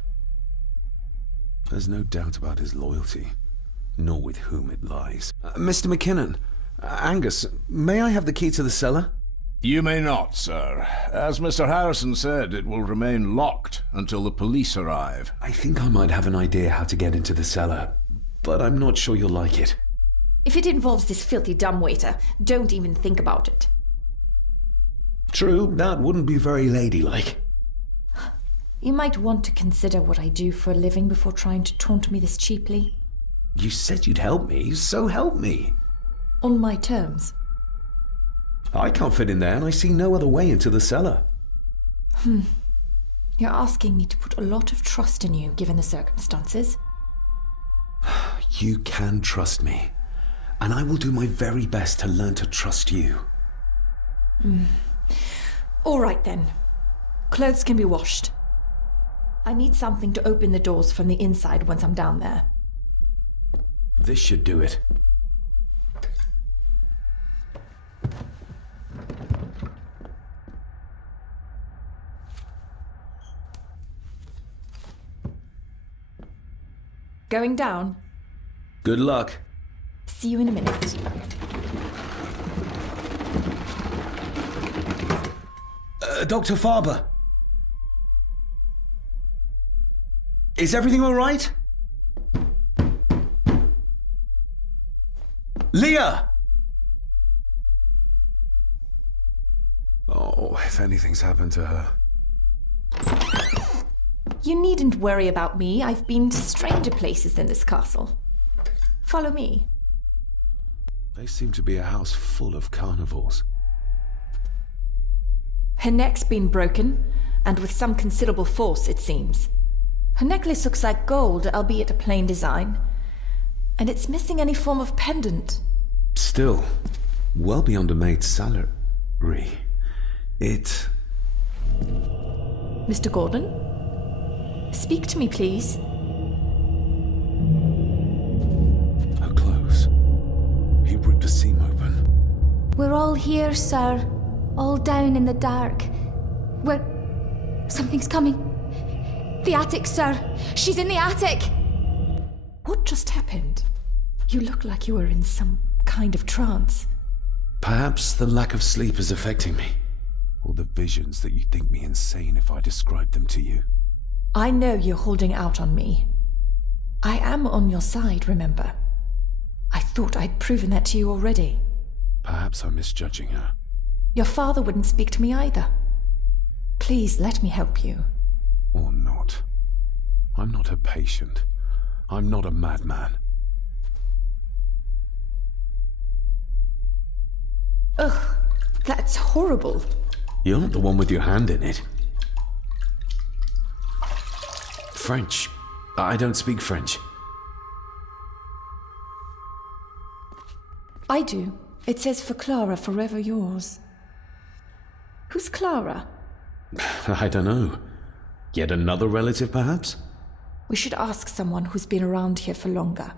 There's no doubt about his loyalty, nor with whom it lies. Mr. McKinnon, Angus, may I have the key to the cellar? You may not, sir. As Mr. Harrison said, it will remain locked until the police arrive. I think I might have an idea how to get into the cellar, but I'm not sure you'll like it. If it involves this filthy dumbwaiter, don't even think about it. True, that wouldn't be very ladylike. You might want to consider what I do for a living before trying to taunt me this cheaply. You said you'd help me, so help me. On my terms. I can't fit in there, and I see no other way into the cellar. You're asking me to put a lot of trust in you, given the circumstances. You can trust me, and I will do my very best to learn to trust you. All right, then. Clothes can be washed. I need something to open the doors from the inside once I'm down there. This should do it. Going down? Good luck. See you in a minute. Dr. Farber. Is everything all right? Leah! Oh, if anything's happened to her. You needn't worry about me. I've been to stranger places than this castle. Follow me. They seem to be a house full of carnivores. Her neck's been broken, and with some considerable force, it seems. Her necklace looks like gold, albeit a plain design. And it's missing any form of pendant. Still, well beyond a maid's salary. It... Mr. Gordon? Speak to me, please. Her clothes. He ripped a seam open. We're all here, sir. All down in the dark. Something's coming. The attic, sir. She's in the attic. What just happened? You look like you were in some kind of trance. Perhaps the lack of sleep is affecting me. Or the visions that you'd think me insane if I described them to you. I know you're holding out on me. I am on your side, remember? I thought I'd proven that to you already. Perhaps I'm misjudging her. Your father wouldn't speak to me either. Please let me help you. Or not. I'm not her patient. I'm not a madman. Ugh, that's horrible. You're not the one with your hand in it. French. I don't speak French. I do. It says for Clara, forever yours. Who's Clara? I don't know. Yet another relative, perhaps? We should ask someone who's been around here for longer.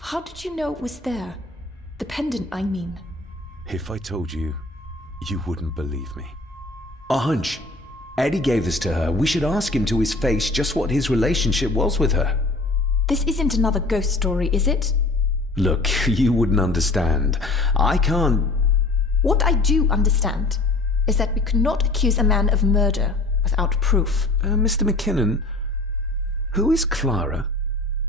How did you know it was there? The pendant, I mean. If I told you, you wouldn't believe me. A hunch. Eddie gave this to her. We should ask him to his face just what his relationship was with her. This isn't another ghost story, is it? Look, you wouldn't understand. I can't... What I do understand is that we could not accuse a man of murder without proof. Mr. McKinnon, who is Clara?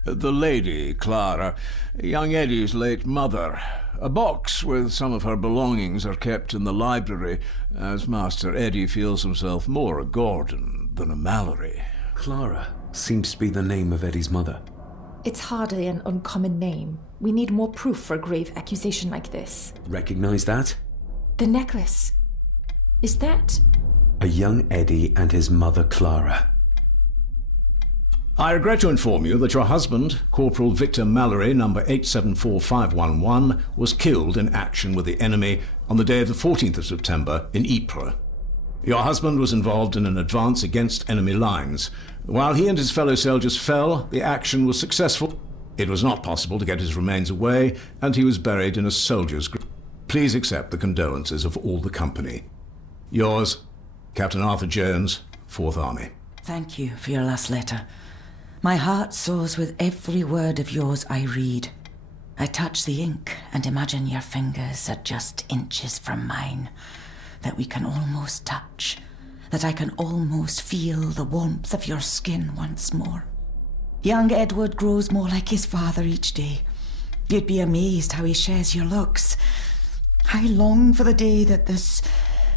The lady, Clara, young Eddie's late mother. A box with some of her belongings are kept in the library, as Master Eddie feels himself more a Gordon than a Mallory. Clara seems to be the name of Eddie's mother. It's hardly an uncommon name. We need more proof for a grave accusation like this. Recognize that? The necklace. Is that... A young Eddie and his mother, Clara. I regret to inform you that your husband, Corporal Victor Mallory, number 874511, was killed in action with the enemy on the day of the 14th of September in Ypres. Your husband was involved in an advance against enemy lines. While he and his fellow soldiers fell, the action was successful. It was not possible to get his remains away, and he was buried in a soldier's grave. Please accept the condolences of all the company. Yours, Captain Arthur Jones, 4th Army. Thank you for your last letter. My heart soars with every word of yours I read. I touch the ink and imagine your fingers are just inches from mine, that we can almost touch, that I can almost feel the warmth of your skin once more. Young Edward grows more like his father each day. You'd be amazed how he shares your looks. I long for the day that this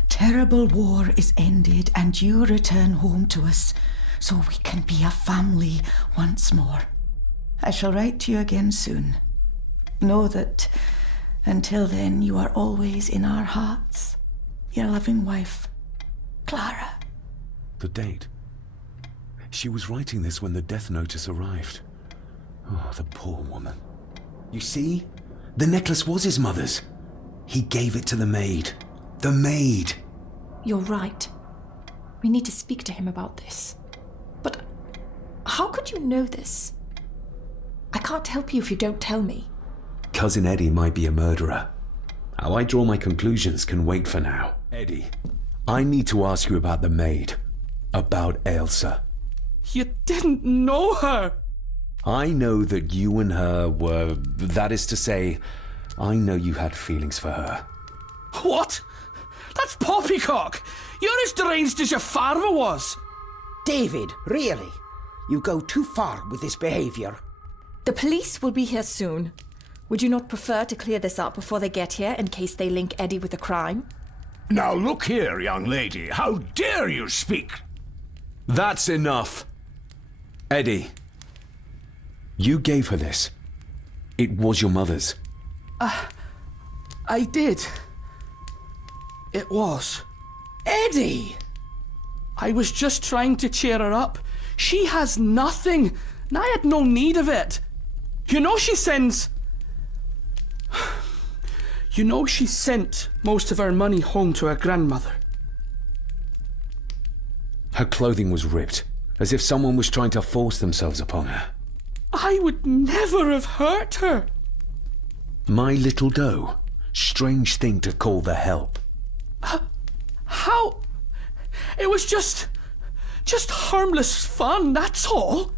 terrible war is ended and you return home to us, so we can be a family once more. I shall write to you again soon. Know that until then you are always in our hearts. Your loving wife, Clara. The date. She was writing this when the death notice arrived. Oh, the poor woman. You see? The necklace was his mother's. He gave it to the maid. The maid! You're right. We need to speak to him about this. But how could you know this? I can't help you if you don't tell me. Cousin Eddie might be a murderer. How I draw my conclusions can wait for now. Eddie, I need to ask you about the maid. About Ailsa. You didn't know her! I know that you and her were... That is to say, I know you had feelings for her. What? That's poppycock! You're as deranged as your father was! David, really? You go too far with this behavior. The police will be here soon. Would you not prefer to clear this up before they get here in case they link Eddie with the crime? Now look here, young lady. How dare you speak? That's enough. Eddie, you gave her this. It was your mother's. I did. It was. Eddie! I was just trying to cheer her up. She has nothing, and I had no need of it. You know she sends most of her money home to her grandmother. Her clothing was ripped, as if someone was trying to force themselves upon her. I would never have hurt her. My little doe. Strange thing to call the help. How? It was just harmless fun, that's all.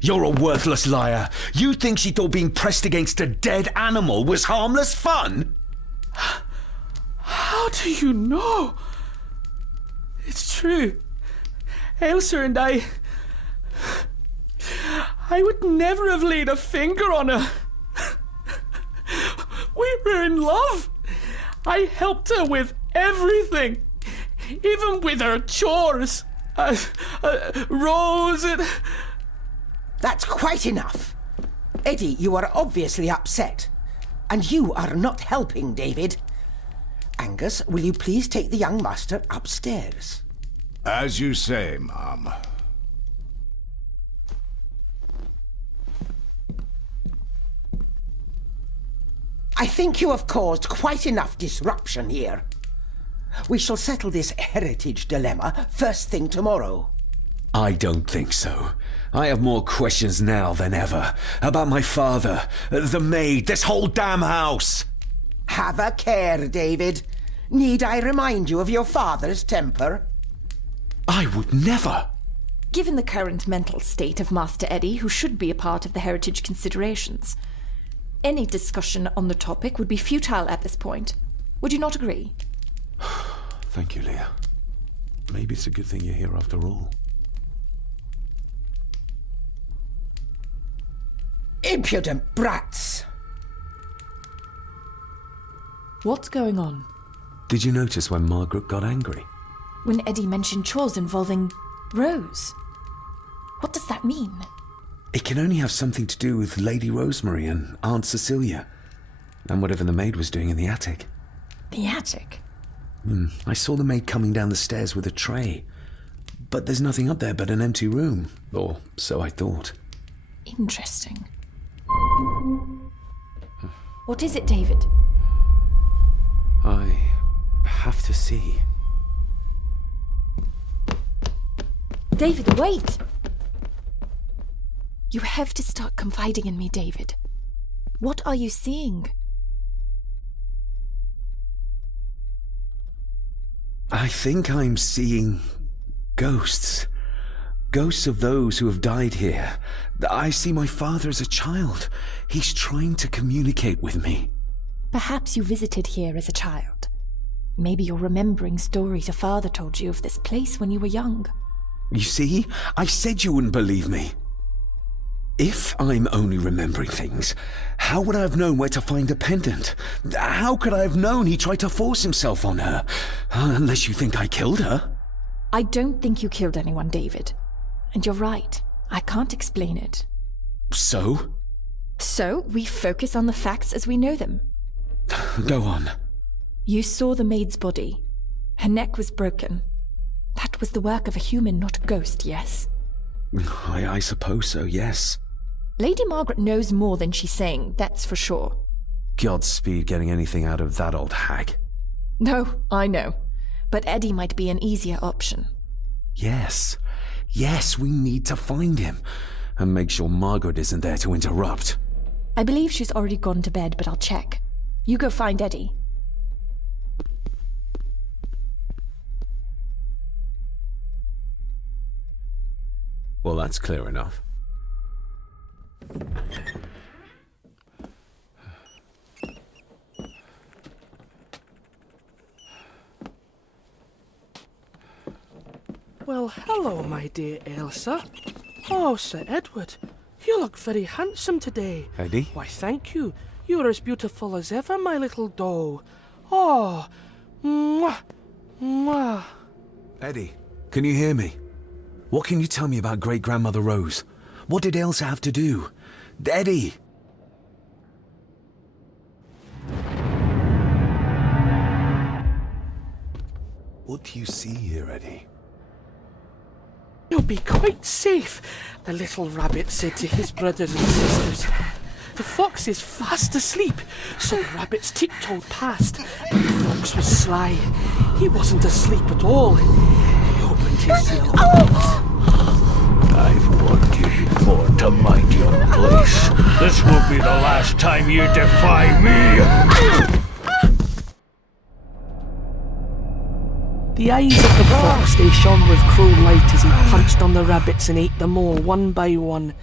You're a worthless liar. You think she thought being pressed against a dead animal was harmless fun? How do you know? It's true. Elsa and I would never have laid a finger on her. We were in love. I helped her with everything, even with her chores. Rose and... That's quite enough. Eddie, you are obviously upset. And you are not helping, David. Angus, will you please take the young master upstairs? As you say, Mom. I think you have caused quite enough disruption here. We shall settle this heritage dilemma first thing tomorrow. I don't think so. I have more questions now than ever. About my father, the maid, this whole damn house. Have a care, David. Need I remind you of your father's temper? I would never. Given the current mental state of Master Eddie, who should be a part of the heritage considerations, any discussion on the topic would be futile at this point. Would you not agree? Thank you, Leah. Maybe it's a good thing you're here after all. Impudent brats! What's going on? Did you notice when Margaret got angry? When Eddie mentioned chores involving Rose. What does that mean? It can only have something to do with Lady Rosemary and Aunt Cecilia, and whatever the maid was doing in the attic. The attic? I saw the maid coming down the stairs with a tray, but there's nothing up there but an empty room, or so I thought. Interesting. What is it, David? I have to see. David, wait! You have to start confiding in me, David. What are you seeing? I think I'm seeing ghosts. Ghosts of those who have died here. I see my father as a child. He's trying to communicate with me. Perhaps you visited here as a child. Maybe you're remembering stories your father told you of this place when you were young. You see? I said you wouldn't believe me. If I'm only remembering things, how would I have known where to find a pendant? How could I have known he tried to force himself on her? Unless you think I killed her. I don't think you killed anyone, David. And you're right. I can't explain it. So? So, we focus on the facts as we know them. Go on. You saw the maid's body. Her neck was broken. That was the work of a human, not a ghost, yes? I suppose so, yes. Lady Margaret knows more than she's saying, that's for sure. Godspeed getting anything out of that old hag. No, I know. But Eddie might be an easier option. Yes. Yes, we need to find him. And make sure Margaret isn't there to interrupt. I believe she's already gone to bed, but I'll check. You go find Eddie. Well, that's clear enough. Well, hello, my dear Elsa. Oh, Sir Edward, you look very handsome today. Eddie? Why, thank you. You are as beautiful as ever, my little doe. Oh, mwah, mwah. Eddie, can you hear me? What can you tell me about great-grandmother Rose? What did Elsa have to do? Eddie! What do you see here, Eddie? You'll be quite safe, the little rabbit said to his brothers and sisters. The fox is fast asleep, so the rabbits tiptoed past, but the fox was sly. He wasn't asleep at all. He opened Tis your light. I've warned you before to mind your place. This will be the last time you defy me. The eyes of the fox, they shone with cruel light as he punched on the rabbits and ate them all one by one.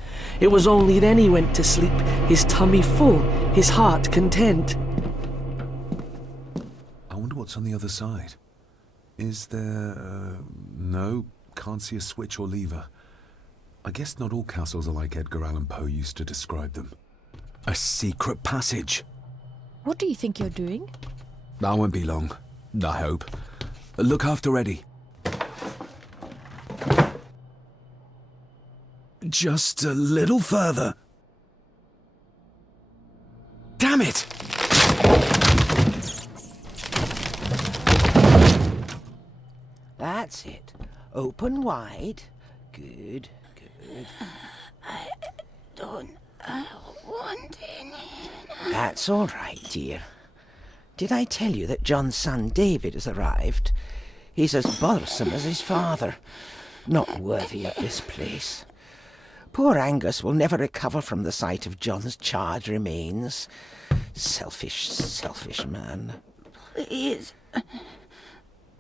It was only then he went to sleep, his tummy full, his heart content. I wonder what's on the other side. Is there... no, can't see a switch or lever. I guess not all castles are like Edgar Allan Poe used to describe them. A secret passage. What do you think you're doing? I won't be long, I hope. Look after Eddie. Just a little further. Damn it! That's it. Open wide. Good, good. I don't want any. That's all right, dear. Did I tell you that John's son David has arrived? He's as bothersome as his father. Not worthy of this place. Poor Angus will never recover from the sight of John's charred remains. Selfish, selfish man. Please,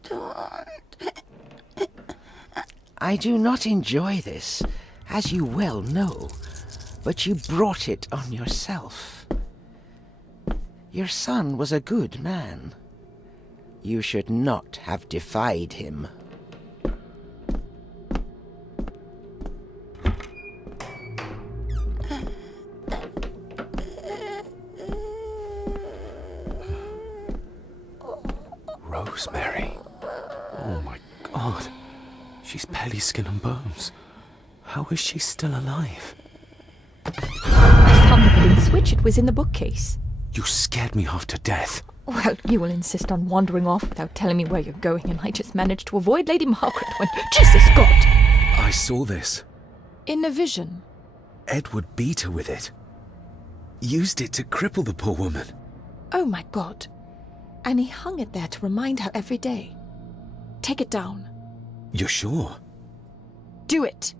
don't. I do not enjoy this, as you well know, but you brought it on yourself. Your son was a good man. You should not have defied him. Rosemary. Oh my God. She's barely skin and bones. How is she still alive? I found the hidden switch. It was in the bookcase. You scared me half to death. Well, you will insist on wandering off without telling me where you're going, and I just managed to avoid Lady Margaret when... Jesus God! I saw this. In a vision. Edward beat her with it. Used it to cripple the poor woman. Oh my God. And he hung it there to remind her every day. Take it down. You're sure? Do it.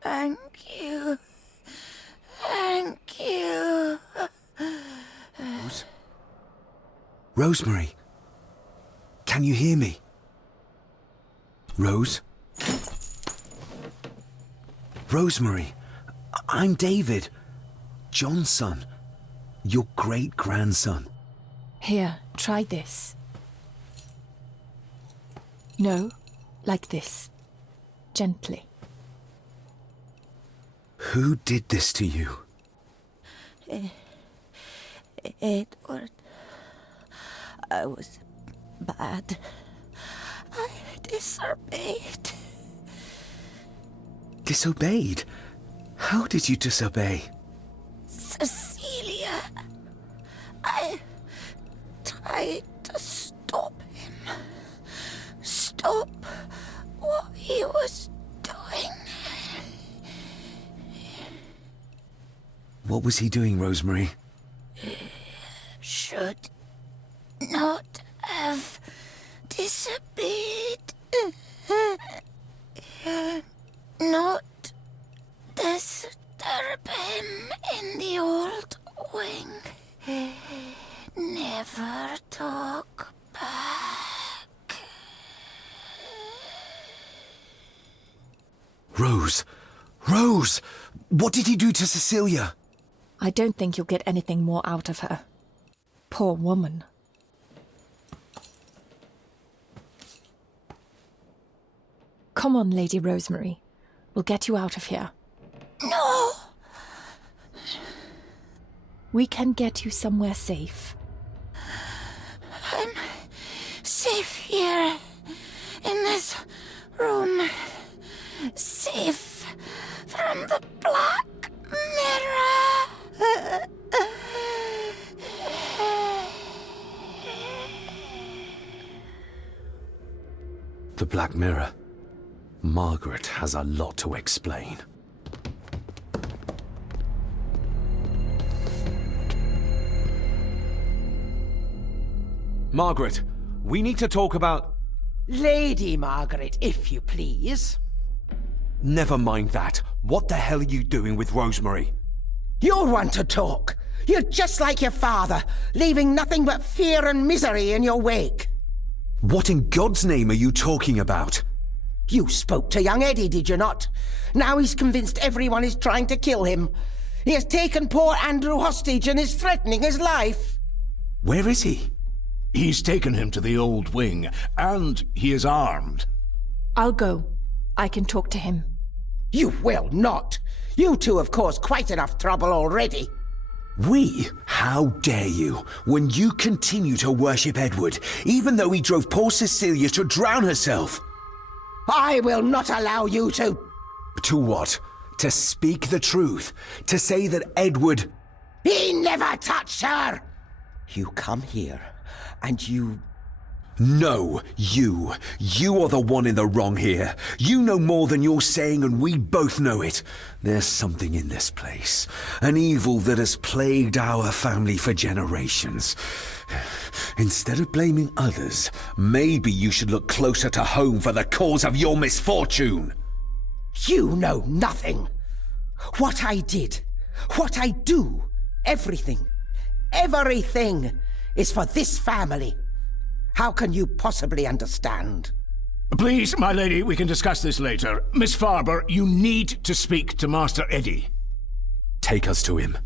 Thank you. Thank you. Rosemary. Can you hear me? Rose? Rosemary, I'm David. John's son. Your great-grandson. Here, try this. No, like this. Gently. Who did this to you? Edward. I was bad. I disobeyed. Disobeyed? How did you disobey? Cecilia. I tried to stop him. Stop what he was doing. What was he doing, Rosemary? Should not have disobeyed. Not disturb him in the old wing. Never talk back. Rose! Rose! What did he do to Cecilia? I don't think you'll get anything more out of her. Poor woman. Come on, Lady Rosemary. We'll get you out of here. No! We can get you somewhere safe. I'm safe here, in this room. Safe from the Black Mirror. The Black Mirror. Margaret has a lot to explain. Margaret, we need to talk about... Lady Margaret, if you please. Never mind that. What the hell are you doing with Rosemary? You're one to talk. You're just like your father, leaving nothing but fear and misery in your wake. What in God's name are you talking about? You spoke to young Eddie, did you not? Now he's convinced everyone is trying to kill him. He has taken poor Andrew hostage and is threatening his life. Where is he? He's taken him to the old wing, and he is armed. I'll go. I can talk to him. You will not. You two have caused quite enough trouble already. We? How dare you, when you continue to worship Edward, even though he drove poor Cecilia to drown herself? I will not allow you to... To what? To speak the truth? To say that Edward... He never touched her! You come here, and you... No, you. You are the one in the wrong here. You know more than you're saying, and we both know it. There's something in this place. An evil that has plagued our family for generations. Instead of blaming others, maybe you should look closer to home for the cause of your misfortune. You know nothing. What I did, what I do, everything is for this family. How can you possibly understand? Please, my lady, we can discuss this later. Miss Farber, you need to speak to Master Eddie. Take us to him.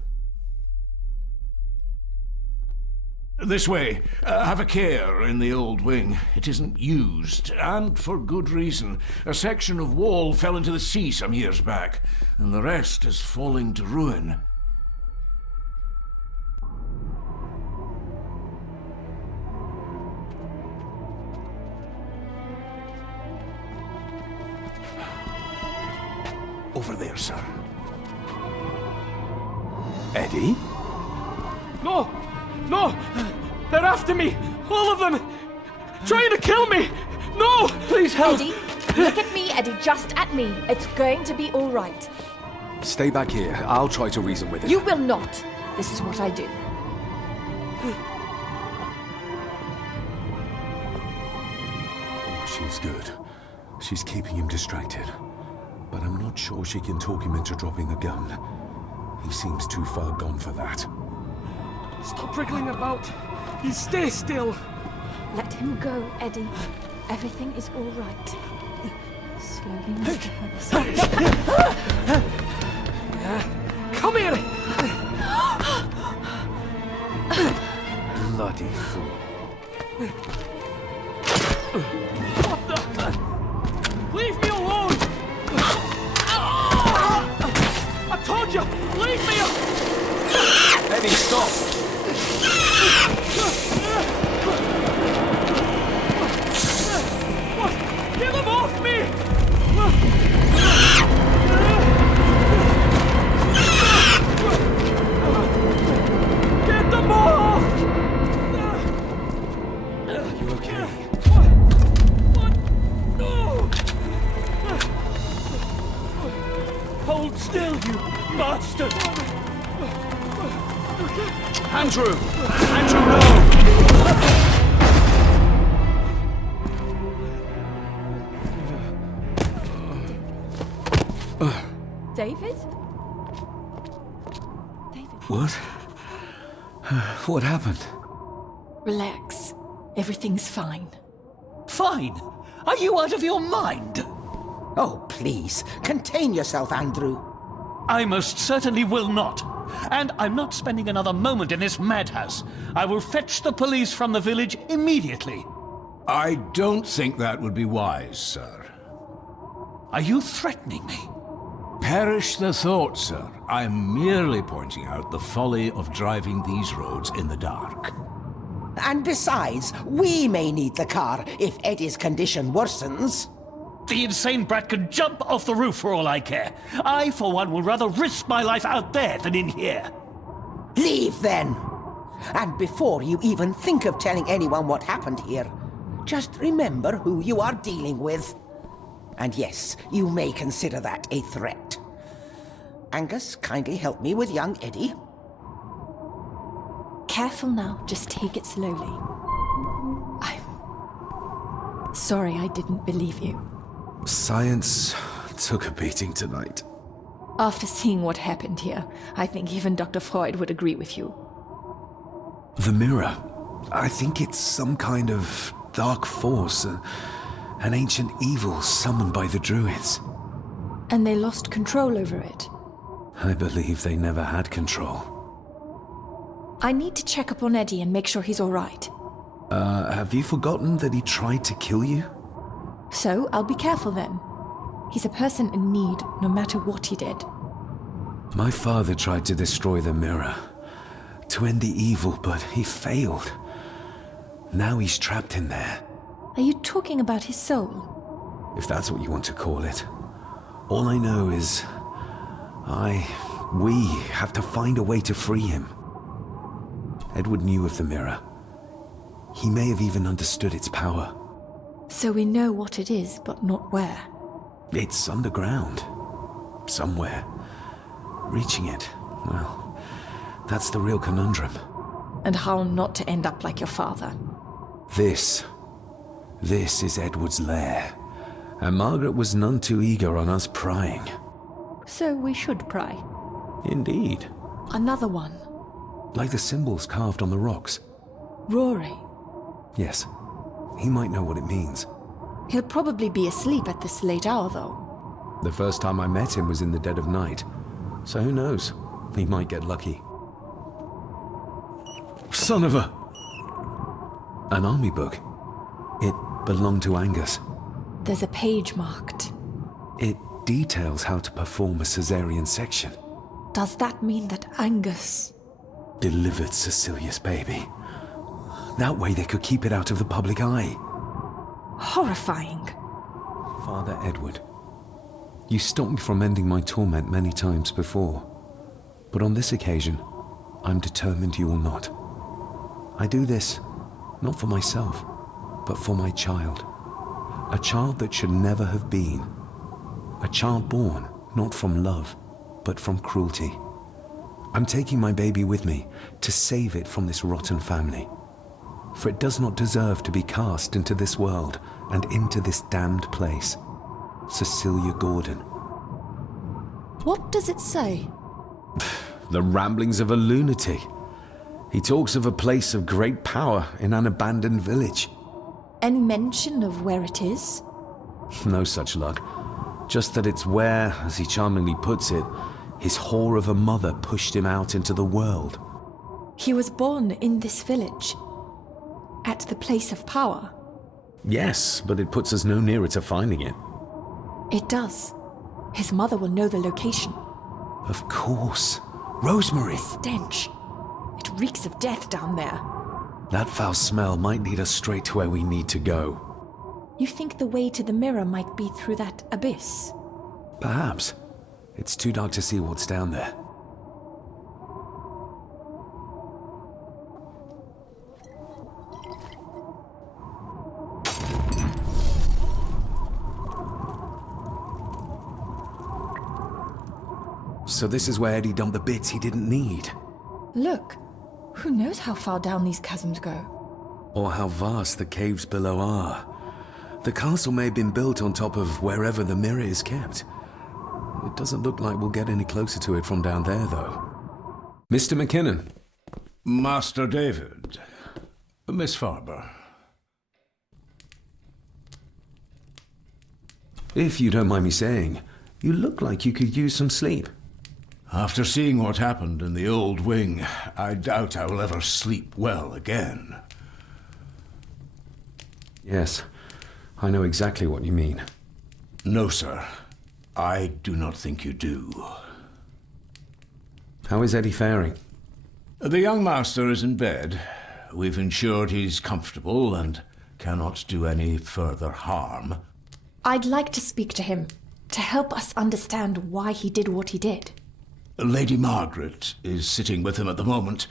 This way. Have a care in the old wing. It isn't used, and for good reason. A section of wall fell into the sea some years back, and the rest is falling to ruin. Over there, sir. Eddie? No! No! They're after me! All of them! Trying to kill me! No! Please help! Eddie, look at me, Eddie, just at me. It's going to be all right. Stay back here. I'll try to reason with it. You will not. This is what I do. Oh, she's good. She's keeping him distracted. But I'm not sure she can talk him into dropping the gun. He seems too far gone for that. Stop wriggling about. You stay still. Let him go, Eddie. Everything is all right. Slowly, Mr. Harrison. Come here! Bloody fool. What the? Leave me alone! I told you! Leave me alone! Eddie, stop! What? Get them off me! Get them off! You okay? What? No! Hold still, you bastard! Andrew! Andrew, no! David? What? What happened? Relax. Everything's fine. Fine? Are you out of your mind? Oh, please, contain yourself, Andrew. I most certainly will not. And I'm not spending another moment in this madhouse. I will fetch the police from the village immediately. I don't think that would be wise, sir. Are you threatening me? Perish the thought, sir. I'm merely pointing out the folly of driving these roads in the dark. And besides, we may need the car if Eddie's condition worsens. The insane brat can jump off the roof for all I care. I, for one, will rather risk my life out there than in here. Leave, then. And before you even think of telling anyone what happened here, just remember who you are dealing with. And yes, you may consider that a threat. Angus, kindly help me with young Eddie. Careful now, just take it slowly. Sorry I didn't believe you. Science took a beating tonight. After seeing what happened here, I think even Dr. Freud would agree with you. The mirror. I think it's some kind of dark force, an ancient evil summoned by the druids. And they lost control over it. I believe they never had control. I need to check up on Eddie and make sure he's all right. Have you forgotten that he tried to kill you? So, I'll be careful then. He's a person in need, no matter what he did. My father tried to destroy the mirror, to end the evil, but he failed. Now he's trapped in there. Are you talking about his soul? If that's what you want to call it. All I know is... we have to find a way to free him. Edward knew of the mirror. He may have even understood its power. So we know what it is, but not where. It's underground. Somewhere. Reaching it, well, that's the real conundrum. And how not to end up like your father. This is Edward's lair. And Margaret was none too eager on us prying. So we should pry. Indeed. Another one. Like the symbols carved on the rocks. Rory. Yes. He might know what it means. He'll probably be asleep at this late hour, though. The first time I met him was in the dead of night. So who knows? He might get lucky. Son of a... An army book. It belonged to Angus. There's a page marked. It details how to perform a caesarean section. Does that mean that Angus... delivered Cecilia's baby? That way they could keep it out of the public eye. Horrifying. Father Edward, you stopped me from ending my torment many times before. But on this occasion, I'm determined you will not. I do this, not for myself, but for my child. A child that should never have been. A child born, not from love, but from cruelty. I'm taking my baby with me to save it from this rotten family. For it does not deserve to be cast into this world and into this damned place. Cecilia Gordon. What does it say? The ramblings of a lunatic. He talks of a place of great power in an abandoned village. Any mention of where it is? No such luck. Just that it's where, as he charmingly puts it, his whore of a mother pushed him out into the world. He was born in this village. At the place of power. Yes, but it puts us no nearer to finding it. It does. His mother will know the location. Of course. Rosemary. The stench. It reeks of death down there. That foul smell might lead us straight to where we need to go. You think the way to the mirror might be through that abyss? Perhaps. It's too dark to see what's down there. So this is where Eddie dumped the bits he didn't need. Look. Who knows how far down these chasms go? Or how vast the caves below are. The castle may have been built on top of wherever the mirror is kept. It doesn't look like we'll get any closer to it from down there, though. Mr. McKinnon. Master David. Miss Farber. If you don't mind me saying, you look like you could use some sleep. After seeing what happened in the old wing, I doubt I will ever sleep well again. Yes, I know exactly what you mean. No, sir. I do not think you do. How is Eddie faring? The young master is in bed. We've ensured he's comfortable and cannot do any further harm. I'd like to speak to him, to help us understand why he did what he did. Lady Margaret is sitting with him at the moment.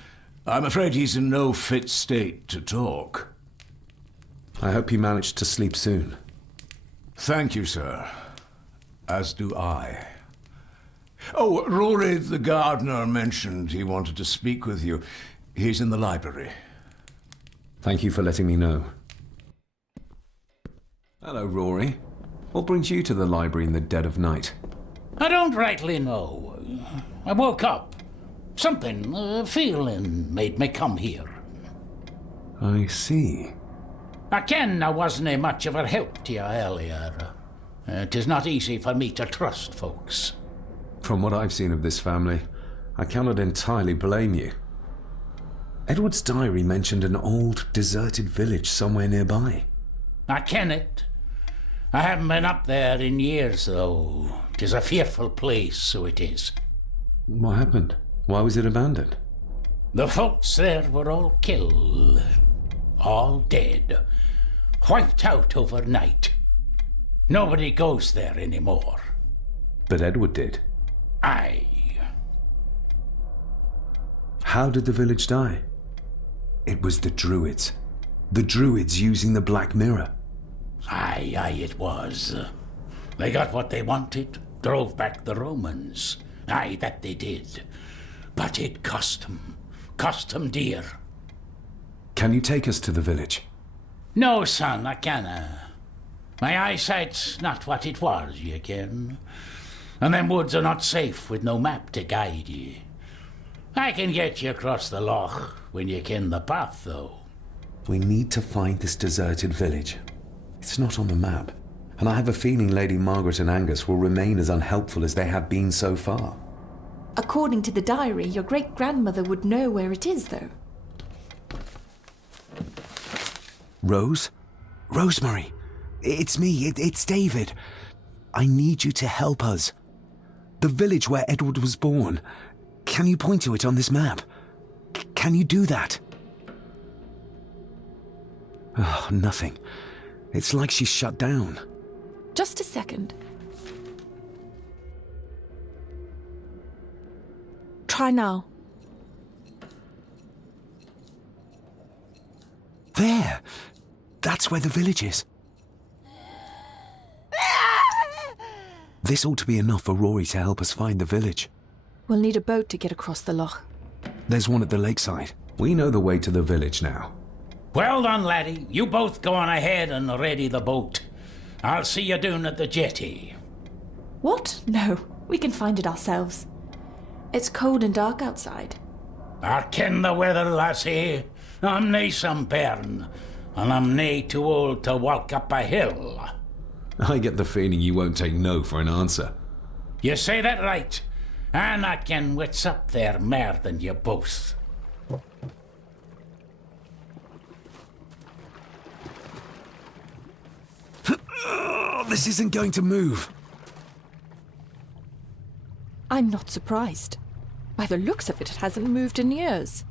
I'm afraid he's in no fit state to talk. I hope you managed to sleep soon. Thank you, sir. As do I. Oh, Rory the gardener mentioned he wanted to speak with you. He's in the library. Thank you for letting me know. Hello, Rory. What brings you to the library in the dead of night? I don't rightly know. I woke up. Something, a feeling made me come here. I see. I ken I wasn't much of a help to you earlier. It is not easy for me to trust folks. From what I've seen of this family, I cannot entirely blame you. Edward's diary mentioned an old, deserted village somewhere nearby. I ken it. I haven't been up there in years, though. 'Tis a fearful place, so it is. What happened? Why was it abandoned? The folks there were all killed. All dead. Wiped out overnight. Nobody goes there anymore. But Edward did. Aye. How did the village die? It was the Druids. The Druids using the Black Mirror. Aye, it was. They got what they wanted, drove back the Romans. Aye, that they did. But it cost them dear. Can you take us to the village? No, son, I canna. My eyesight's not what it was, you ken. And them woods are not safe with no map to guide ye. I can get you across the loch when you ken the path, though. We need to find this deserted village. It's not on the map, and I have a feeling Lady Margaret and Angus will remain as unhelpful as they have been so far. According to the diary, your great-grandmother would know where it is, though. Rose? Rosemary! It's me, it's David. I need you to help us. The village where Edward was born. Can you point to it on this map? Can you do that? Oh, nothing. It's like she's shut down. Just a second. Try now. There! That's where the village is. This ought to be enough for Rory to help us find the village. We'll need a boat to get across the loch. There's one at the lakeside. We know the way to the village now. Well done, laddie. You both go on ahead and ready the boat. I'll see you down at the jetty. What? No, we can find it ourselves. It's cold and dark outside. I ken the weather, lassie. I'm nae some bairn, and I'm nae too old to walk up a hill. I get the feeling you won't take no for an answer. You say that right, and I ken what's up there mair than you both. This isn't going to move. I'm not surprised. By the looks of it, it hasn't moved in years.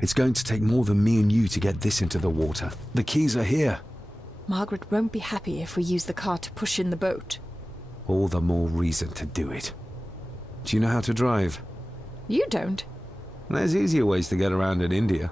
It's going to take more than me and you to get this into the water. The keys are here. Margaret won't be happy if we use the car to push in the boat. All the more reason to do it. Do you know how to drive? You don't. There's easier ways to get around in India.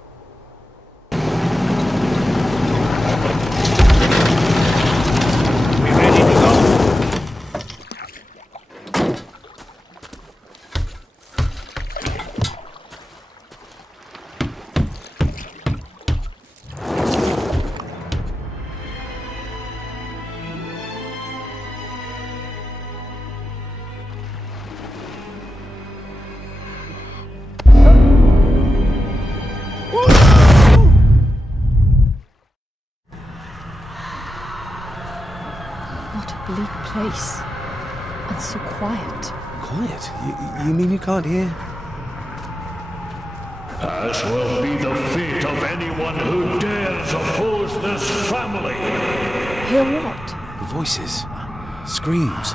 Place. And so quiet. Quiet? You mean you can't hear? As will be the fate of anyone who dares oppose this family. Hear what? Voices. Screams.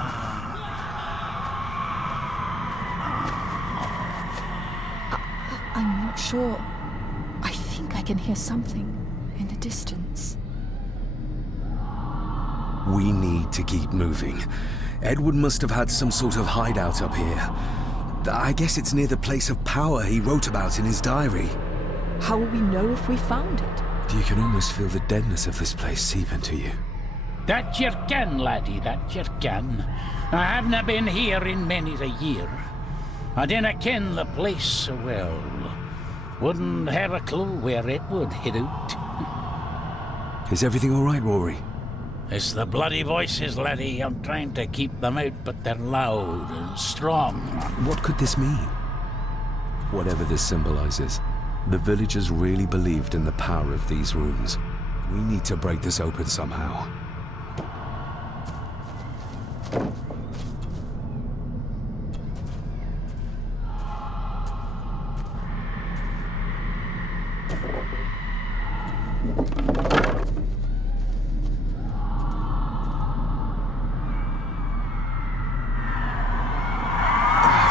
I'm not sure. I think I can hear something in the distance. We need to keep moving. Edward must have had some sort of hideout up here. I guess it's near the place of power he wrote about in his diary. How will we know if we found it? You can almost feel the deadness of this place seep into you. That you can, laddie, that you can. I haven't been here in many a year. I dinna ken the place so well. Wouldn't have a clue where it would hit out. Is everything all right, Rory? It's the bloody voices, laddie. I'm trying to keep them out, but they're loud and strong. What could this mean? Whatever this symbolizes, the villagers really believed in the power of these runes. We need to break this open somehow.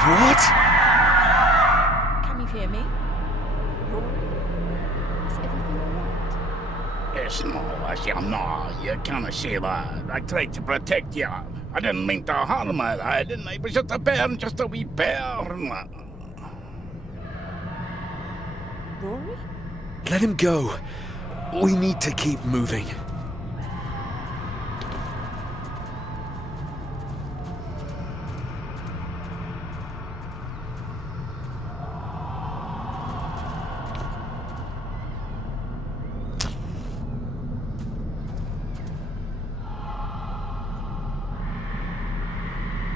What? Can you hear me? Is everything alright? It's no, you can't say that. I tried to protect you. I didn't mean to harm her, I didn't. It was just a burn, just a wee burn. Rory? Let him go. We need to keep moving.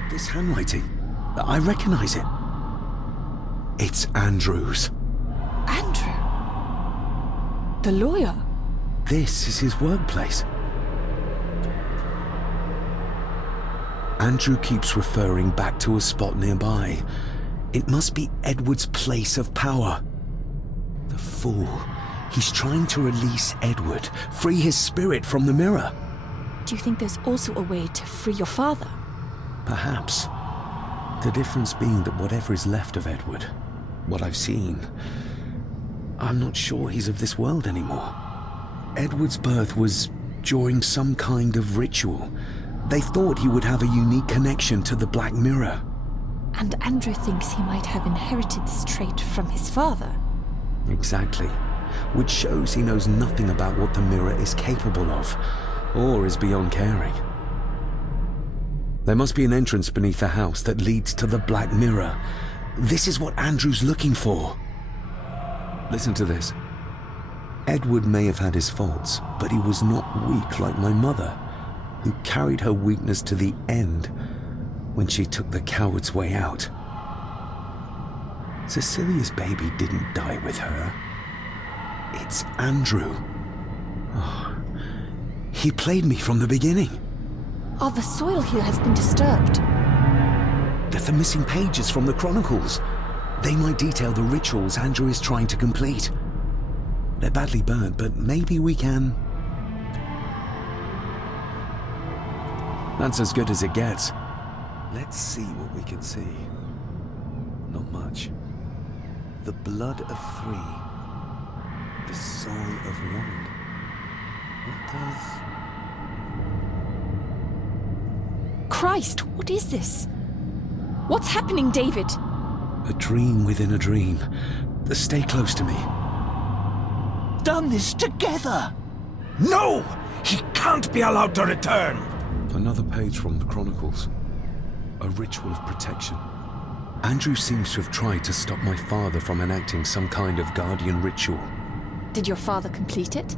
This handwriting, I recognize it. It's Andrew's. Andrew? The lawyer? This is his workplace. Andrew keeps referring back to a spot nearby. It must be Edward's place of power. The fool. He's trying to release Edward, free his spirit from the mirror. Do you think there's also a way to free your father? Perhaps. The difference being that whatever is left of Edward, what I've seen, I'm not sure he's of this world anymore. Edward's birth was during some kind of ritual. They thought he would have a unique connection to the Black Mirror. And Andrew thinks he might have inherited this trait from his father. Exactly. Which shows he knows nothing about what the mirror is capable of, or is beyond caring. There must be an entrance beneath the house that leads to the Black Mirror. This is what Andrew's looking for. Listen to this. Edward may have had his faults, but he was not weak like my mother, who carried her weakness to the end when she took the coward's way out. Cecilia's baby didn't die with her. It's Andrew. Oh, he played me from the beginning. Oh, the soil here has been disturbed. Get the missing pages from the Chronicles. They might detail the rituals Andrew is trying to complete. They're badly burnt, but maybe we can... That's as good as it gets. Let's see what we can see. Not much. The blood of 3. The soul of 1. What does... Christ, what is this? What's happening, David? A dream within a dream. Stay close to me. Done this together! No! He can't be allowed to return! Another page from the Chronicles. A ritual of protection. Andrew seems to have tried to stop my father from enacting some kind of guardian ritual. Did your father complete it?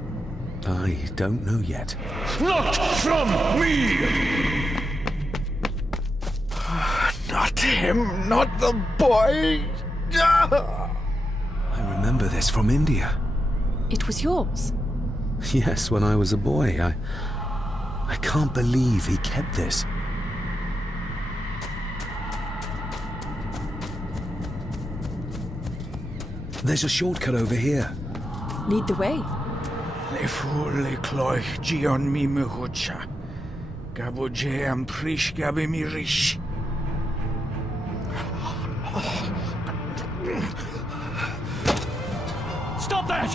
I don't know yet. Not from me! Not him, not the boy! I remember this from India. It was yours? Yes, when I was a boy. I can't believe he kept this. There's a shortcut over here. Lead the way. Le fulle cloich gion mi muhucha. Gaboje am prish gabe mi rish. Stop that!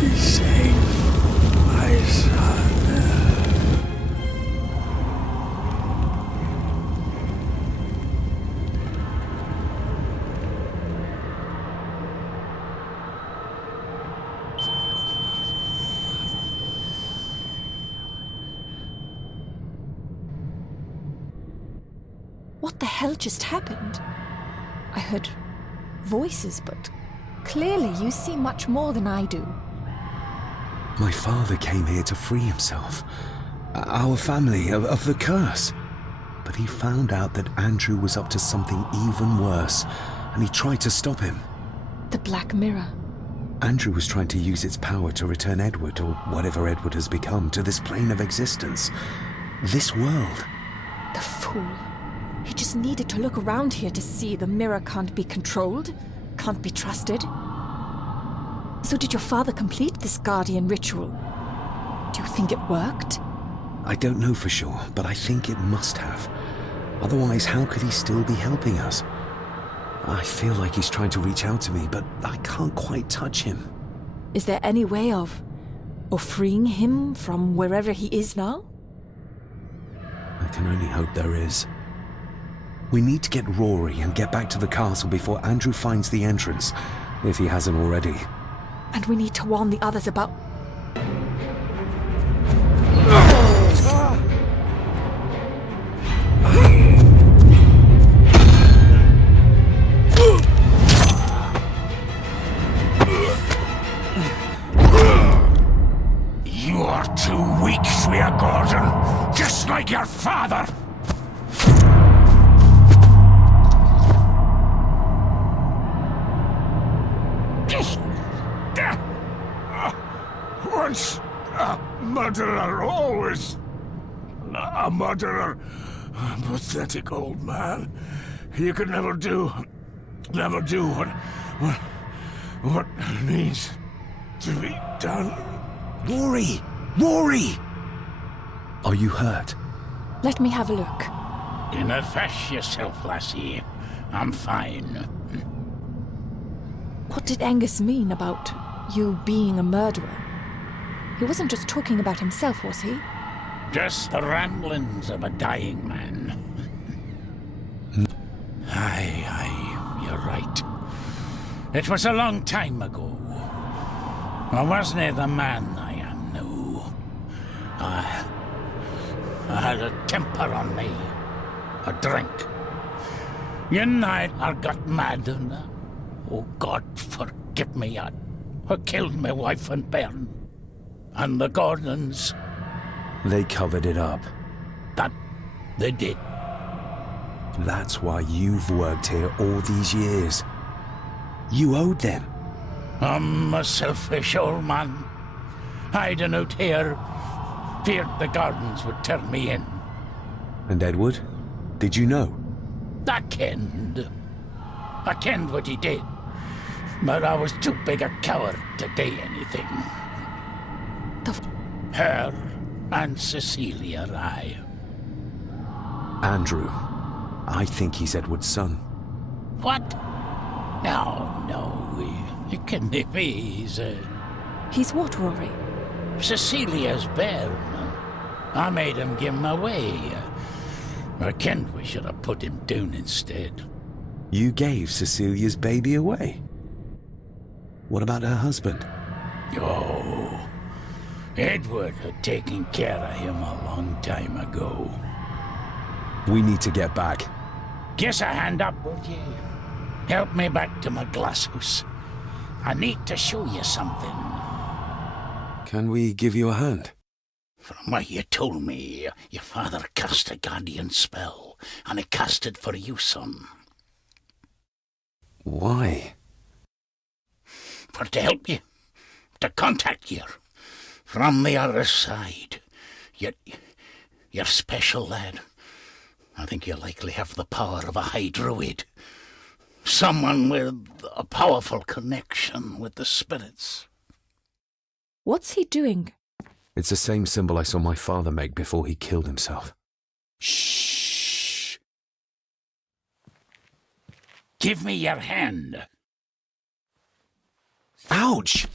Be safe, my son. What the hell just happened? I heard voices, but clearly you see much more than I do. My father came here to free himself, our family, of the curse. But he found out that Andrew was up to something even worse, and he tried to stop him. The Black Mirror. Andrew was trying to use its power to return Edward, or whatever Edward has become, to this plane of existence. This world. The fool. He just needed to look around here to see the mirror can't be controlled, can't be trusted. So did your father complete this guardian ritual? Do you think it worked? I don't know for sure, but I think it must have. Otherwise, how could he still be helping us? I feel like he's trying to reach out to me, but I can't quite touch him. Is there any way of freeing him from wherever he is now? I can only hope there is. We need to get Rory and get back to the castle before Andrew finds the entrance, if he hasn't already. And we need to warn the others about... You are too weak, Swear Gordon, just like your father. Once a murderer, always a murderer. Pathetic old man. You could never do what needs to be done. Rory! Rory! Are you hurt? Let me have a look. Do not fash yourself, lassie. I'm fine. What did Angus mean about you being a murderer? He wasn't just talking about himself, was he? Just the ramblings of a dying man. Aye, you're right. It was a long time ago. I wasn't the man I am now. I had a temper on me. A drink. One night I got mad and, oh God forgive me, I killed my wife and bairn. And the Gordons. They covered it up. That they did. That's why you've worked here all these years. You owed them. I'm a selfish old man. Hiding out here, feared the Gordons would turn me in. And Edward? Did you know? I kenned what he did. But I was too big a coward to do anything. Her and Cecilia, I. Andrew. I think he's Edward's son. What? No, it can't be. He's what, Rory? Cecilia's bairn. I made him give him away. I kenned we should have put him down instead. You gave Cecilia's baby away? What about her husband? Oh, Edward had taken care of him a long time ago. We need to get back. Give us a hand up, would you? Help me back to my glasshouse. I need to show you something. Can we give you a hand? From what you told me, your father cast a guardian spell, and he cast it for you, son. Why? For to help you, to contact you from the other side. You're special, lad. I think you likely have the power of a high druid. Someone with a powerful connection with the spirits. What's he doing? It's the same symbol I saw my father make before he killed himself. Shh! Give me your hand. Ouch!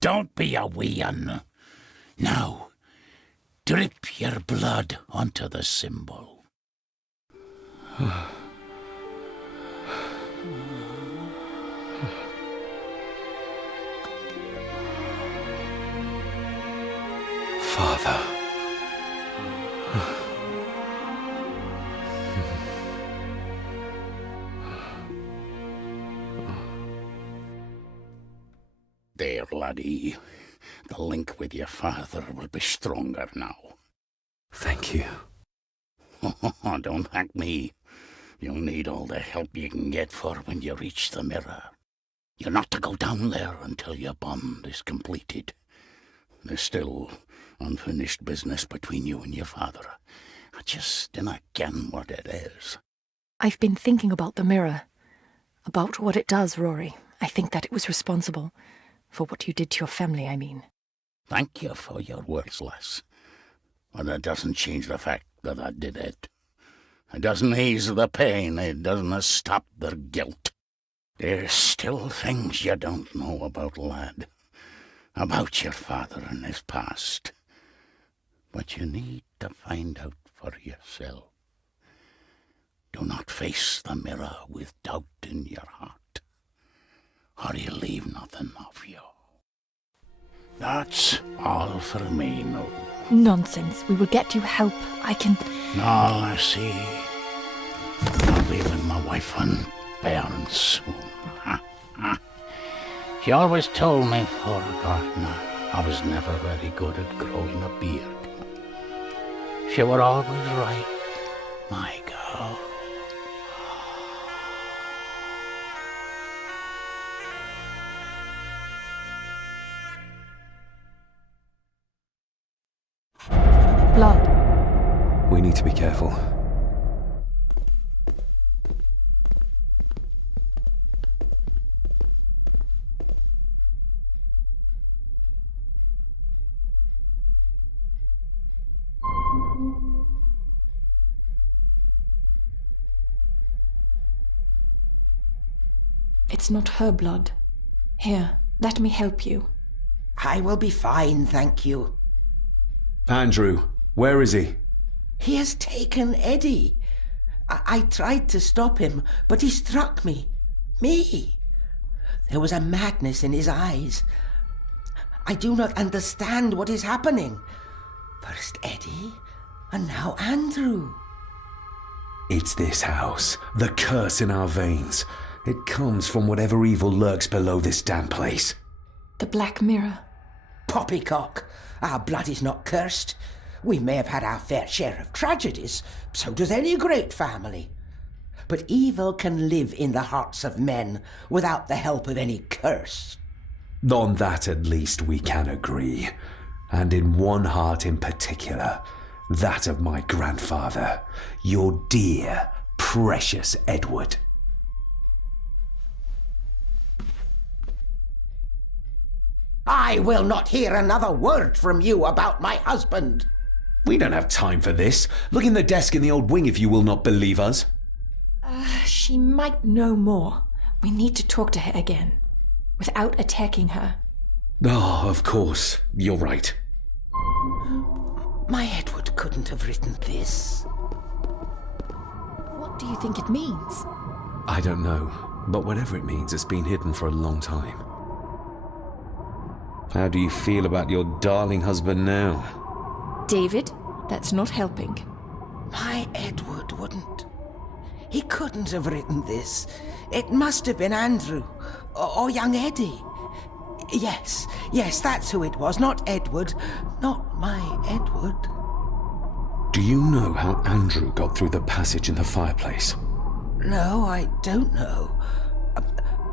Don't be a wee un. Now, drip your blood onto the symbol. Father. there, laddie. The link with your father will be stronger now. Thank you. Oh, don't thank me. You'll need all the help you can get for when you reach the mirror. You're not to go down there until your bond is completed. There's still unfinished business between you and your father. I just dinna ken what it is. I've been thinking about the mirror. About what it does, Rory. I think that it was responsible. For what you did to your family, I mean. Thank you for your words, lass. But it doesn't change the fact that I did it. It doesn't ease the pain. It doesn't stop their guilt. There's still things you don't know about, lad. About your father and his past. But you need to find out for yourself. Do not face the mirror with doubt in your heart, or you leave nothing of you. That's all for me, no. Nonsense. We will get you help. I can... No, I see. I'll be with my wife and parents soon. She always told me, for a gardener, I was never very good at growing a beard. She were always right, my girl. Blood. We need to be careful. It's not her blood. Here, let me help you. I will be fine, thank you. Andrew, where is he? He has taken Eddie. I tried to stop him, but he struck me. Me. There was a madness in his eyes. I do not understand what is happening. First Eddie, and now Andrew. It's this house, the curse in our veins. It comes from whatever evil lurks below this damn place. The Black Mirror. Poppycock. Our blood is not cursed. We may have had our fair share of tragedies. So does any great family. But evil can live in the hearts of men without the help of any curse. On that at least we can agree. And in one heart in particular, that of my grandfather, your dear, precious Edward. I will not hear another word from you about my husband. We don't have time for this. Look in the desk in the old wing if you will not believe us. She might know more. We need to talk to her again, without attacking her. Oh, of course. You're right. My Edward couldn't have written this. What do you think it means? I don't know, but whatever it means, it's been hidden for a long time. How do you feel about your darling husband now? David, that's not helping. My Edward wouldn't. He couldn't have written this. It must have been Andrew, or young Eddie. Yes, that's who it was, not Edward. Not my Edward. Do you know how Andrew got through the passage in the fireplace? No, I don't know.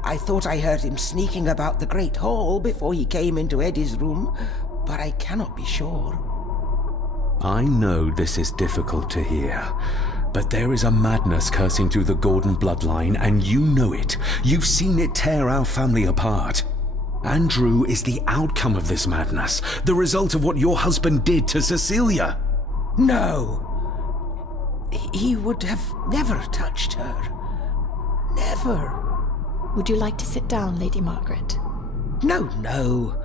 I thought I heard him sneaking about the great hall before he came into Eddie's room, but I cannot be sure. I know this is difficult to hear, but there is a madness coursing through the Gordon bloodline, and you know it. You've seen it tear our family apart. Andrew is the outcome of this madness, the result of what your husband did to Cecilia. No. He would have never touched her. Never. Would you like to sit down, Lady Margaret? No.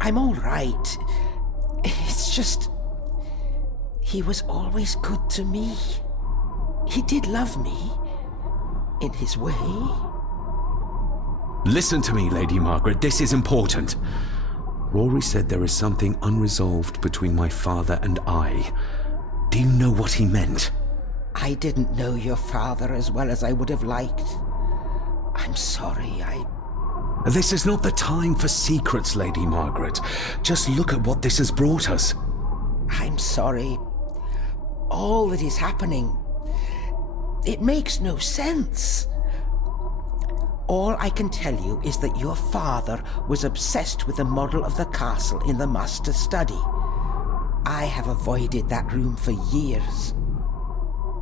I'm all right. It's just... he was always good to me. He did love me. In his way. Listen to me, Lady Margaret. This is important. Rory said there is something unresolved between my father and I. Do you know what he meant? I didn't know your father as well as I would have liked. I'm sorry, This is not the time for secrets, Lady Margaret. Just look at what this has brought us. I'm sorry. All that is happening, it makes no sense. All I can tell you is that your father was obsessed with the model of the castle in the master's study. I have avoided that room for years.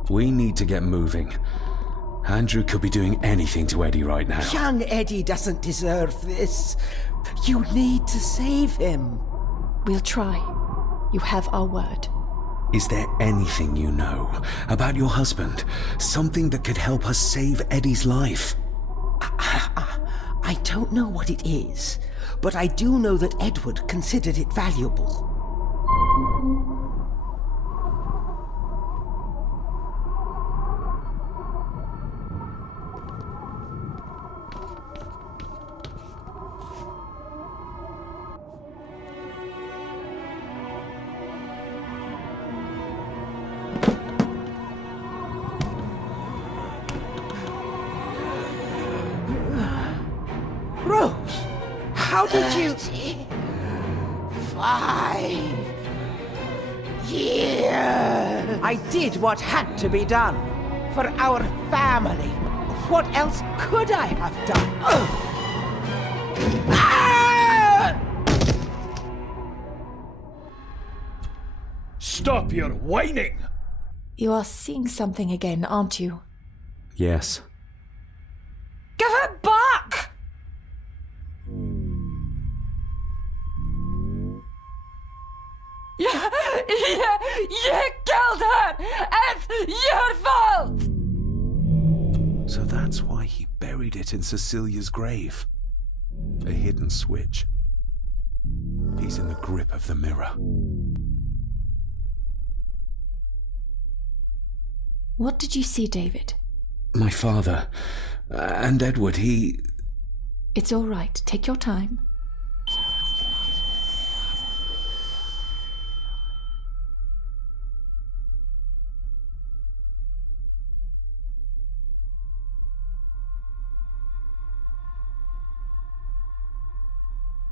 We need to get moving. Andrew could be doing anything to Eddie right now. Young Eddie doesn't deserve this. You need to save him. We'll try. You have our word. Is there anything you know about your husband? Something that could help us save Eddie's life? I don't know what it is, but I do know that Edward considered it valuable. Rose, how did you... 5 years. I did what had to be done. For our family. What else could I have done? Stop your whining! You are seeing something again, aren't you? Yes. Give it back! You killed her! It's your fault! So that's why he buried it in Cecilia's grave. A hidden switch. He's in the grip of the mirror. What did you see, David? My father. And Edward, he... It's all right. Take your time.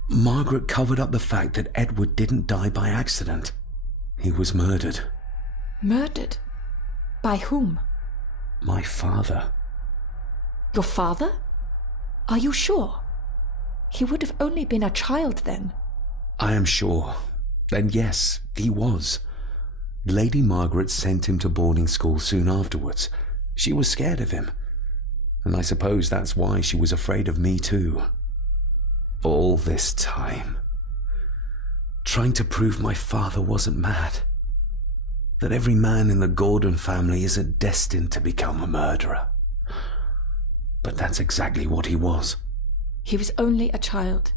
Margaret covered up the fact that Edward didn't die by accident. He was murdered. Murdered? By whom? My father. Your father? Are you sure? He would have only been a child then. I am sure. And yes, he was. Lady Margaret sent him to boarding school soon afterwards. She was scared of him. And I suppose that's why she was afraid of me too. All this time, trying to prove my father wasn't mad. That every man in the Gordon family isn't destined to become a murderer. But that's exactly what he was. He was only a child.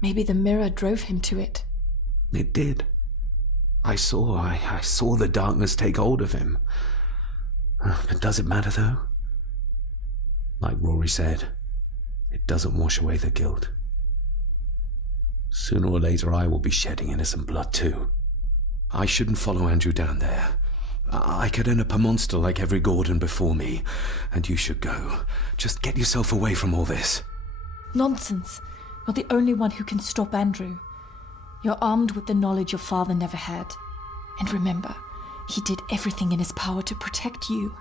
Maybe the mirror drove him to it. It did. I saw the darkness take hold of him. But does it matter though? Like Rory said, it doesn't wash away the guilt. Sooner or later I will be shedding innocent blood too. I shouldn't follow Andrew down there. I could end up a monster like every Gordon before me, and you should go. Just get yourself away from all this. Nonsense. You're the only one who can stop Andrew. You're armed with the knowledge your father never had. And remember, he did everything in his power to protect you.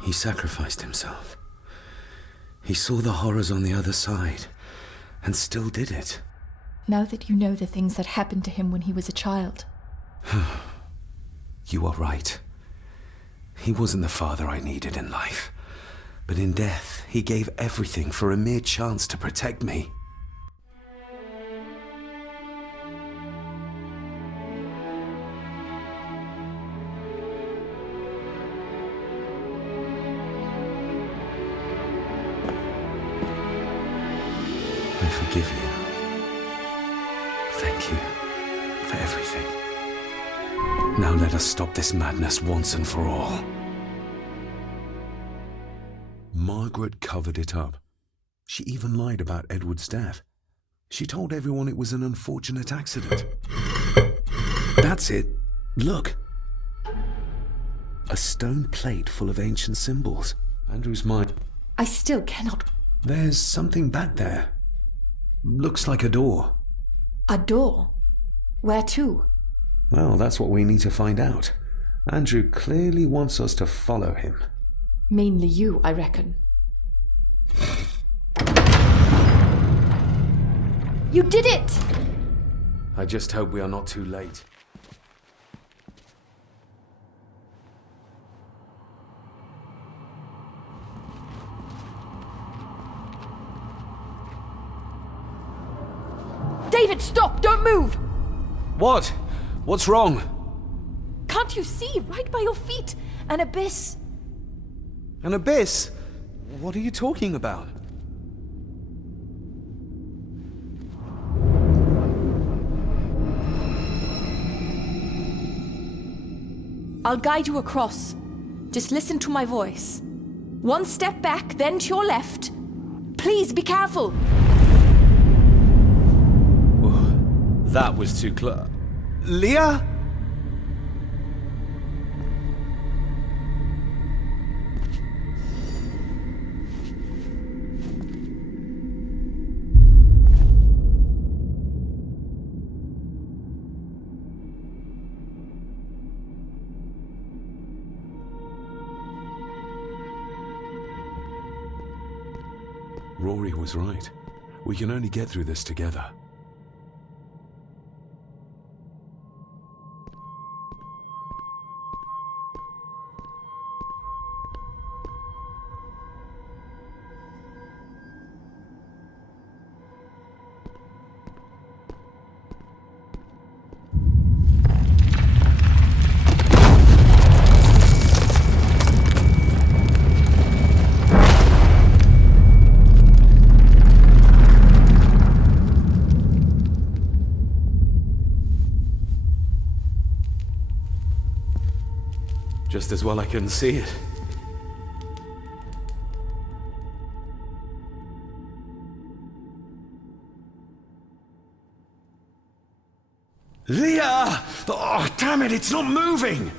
He sacrificed himself. He saw the horrors on the other side, and still did it. Now that you know the things that happened to him when he was a child. You are right. He wasn't the father I needed in life. But in death, he gave everything for a mere chance to protect me. I forgive you. Thank you for everything. Now let us stop this madness once and for all. Margaret covered it up. She even lied about Edward's death. She told everyone it was an unfortunate accident. That's it. Look. A stone plate full of ancient symbols. Andrew's mind. I still cannot... There's something back there. Looks like a door. A door? Where to? Well, that's what we need to find out. Andrew clearly wants us to follow him. Mainly you, I reckon. You did it! I just hope we are not too late. David, stop! Don't move! What? What's wrong? Can't you see? Right by your feet. An abyss. An abyss? What are you talking about? I'll guide you across. Just listen to my voice. One step back, then to your left. Please be careful. That was too close. Leah? Rory was right. We can only get through this together. Just as well I couldn't see it. Leah! Oh, damn it, it's not moving!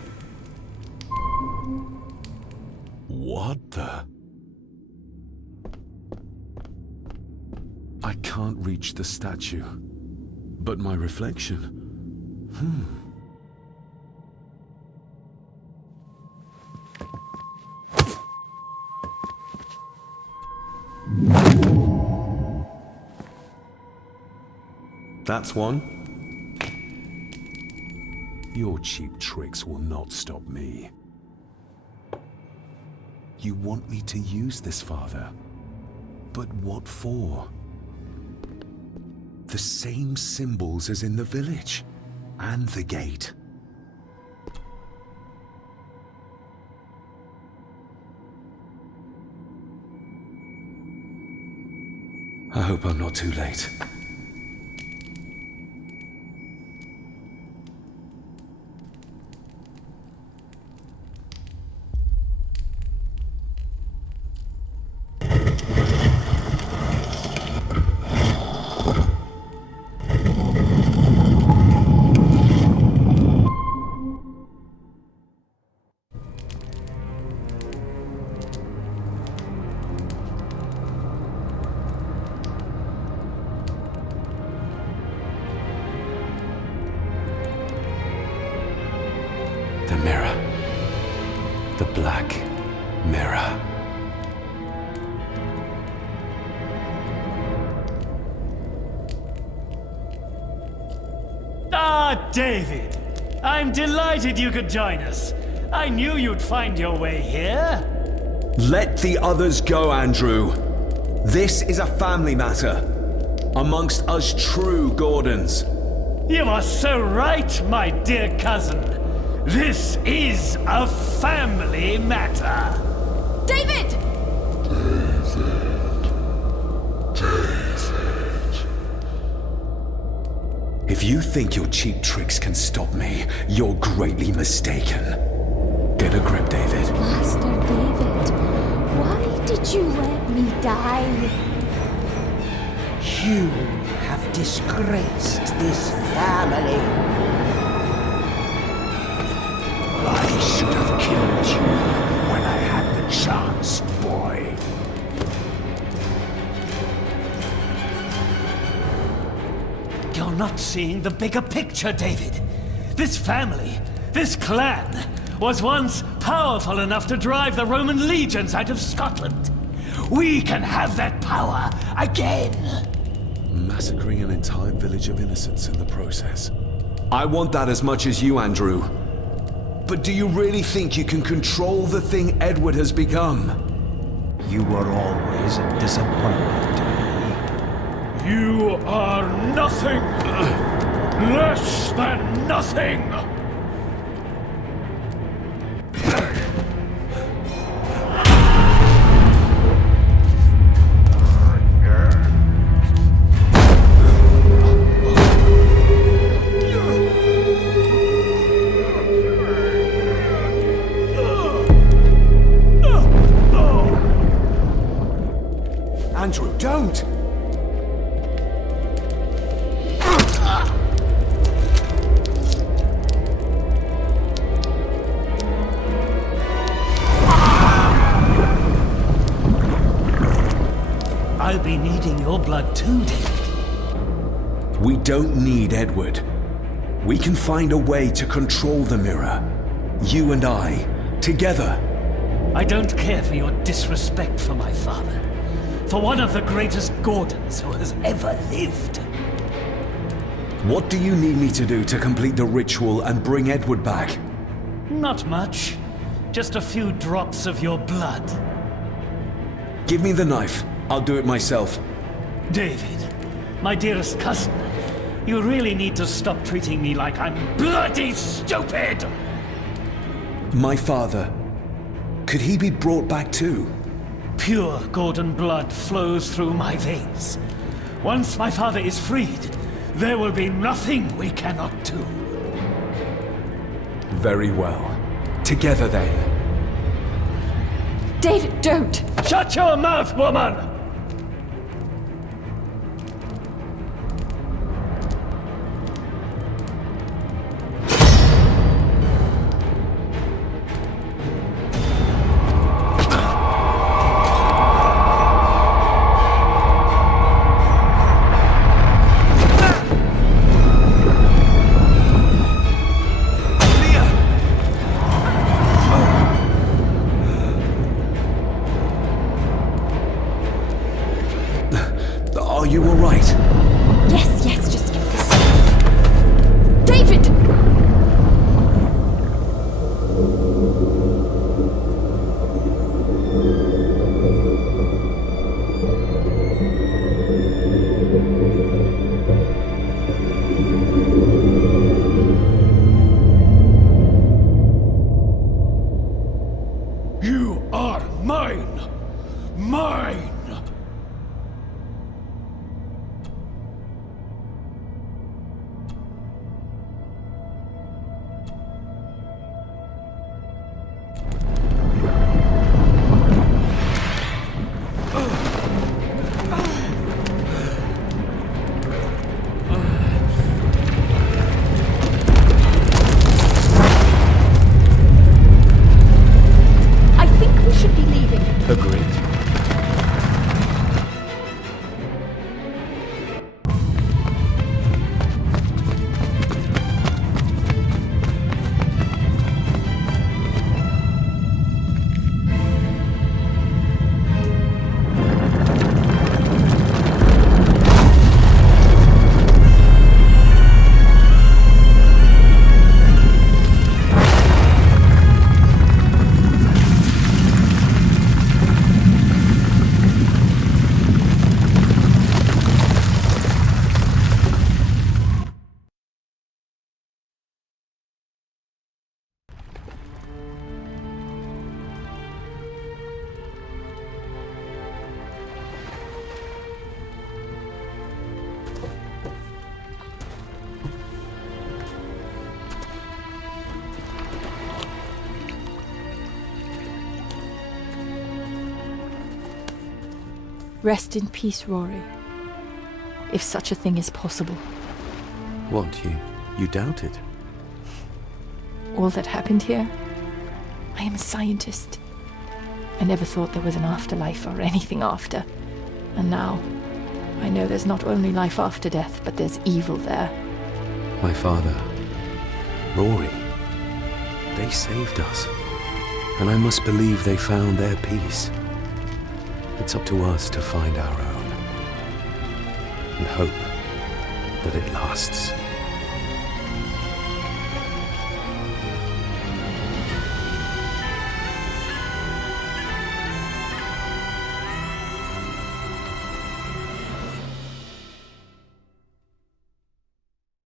What the? I can't reach the statue. But my reflection... That's one. Your cheap tricks will not stop me. You want me to use this, Father? But what for? The same symbols as in the village. And the gate. I hope I'm not too late. The mirror. The Black Mirror. Ah, David! I'm delighted you could join us. I knew you'd find your way here. Let the others go, Andrew. This is a family matter. Amongst us true Gordons. You are so right, my dear cousin. This is a family matter. David! If you think your cheap tricks can stop me, you're greatly mistaken. Get a grip, David. Master David, why did you let me die? You have disgraced this family. I should have killed you when I had the chance, boy. You're not seeing the bigger picture, David. This family, this clan, was once powerful enough to drive the Roman legions out of Scotland. We can have that power again. Massacring an entire village of innocents in the process. I want that as much as you, Andrew. But do you really think you can control the thing Edward has become? You were always a disappointment to me. You are nothing! Less than nothing! Andrew, don't! I'll be needing your blood too, David. We don't need Edward. We can find a way to control the mirror. You and I, together. I don't care for your disrespect for my father. For one of the greatest Gordons who has ever lived. What do you need me to do to complete the ritual and bring Edward back? Not much. Just a few drops of your blood. Give me the knife. I'll do it myself. David, my dearest cousin, you really need to stop treating me like I'm bloody stupid! My father, could he be brought back too? Pure Gordon blood flows through my veins. Once my father is freed, there will be nothing we cannot do. Very well. Together then. David, don't! Shut your mouth, woman! Are you all right? Yes, just get this. David! You are mine! Mine! Rest in peace, Rory. If such a thing is possible. What, you doubt it? All that happened here? I am a scientist. I never thought there was an afterlife or anything after. And now, I know there's not only life after death, but there's evil there. My father, Rory, they saved us. And I must believe they found their peace. It's up to us to find our own. And hope that it lasts.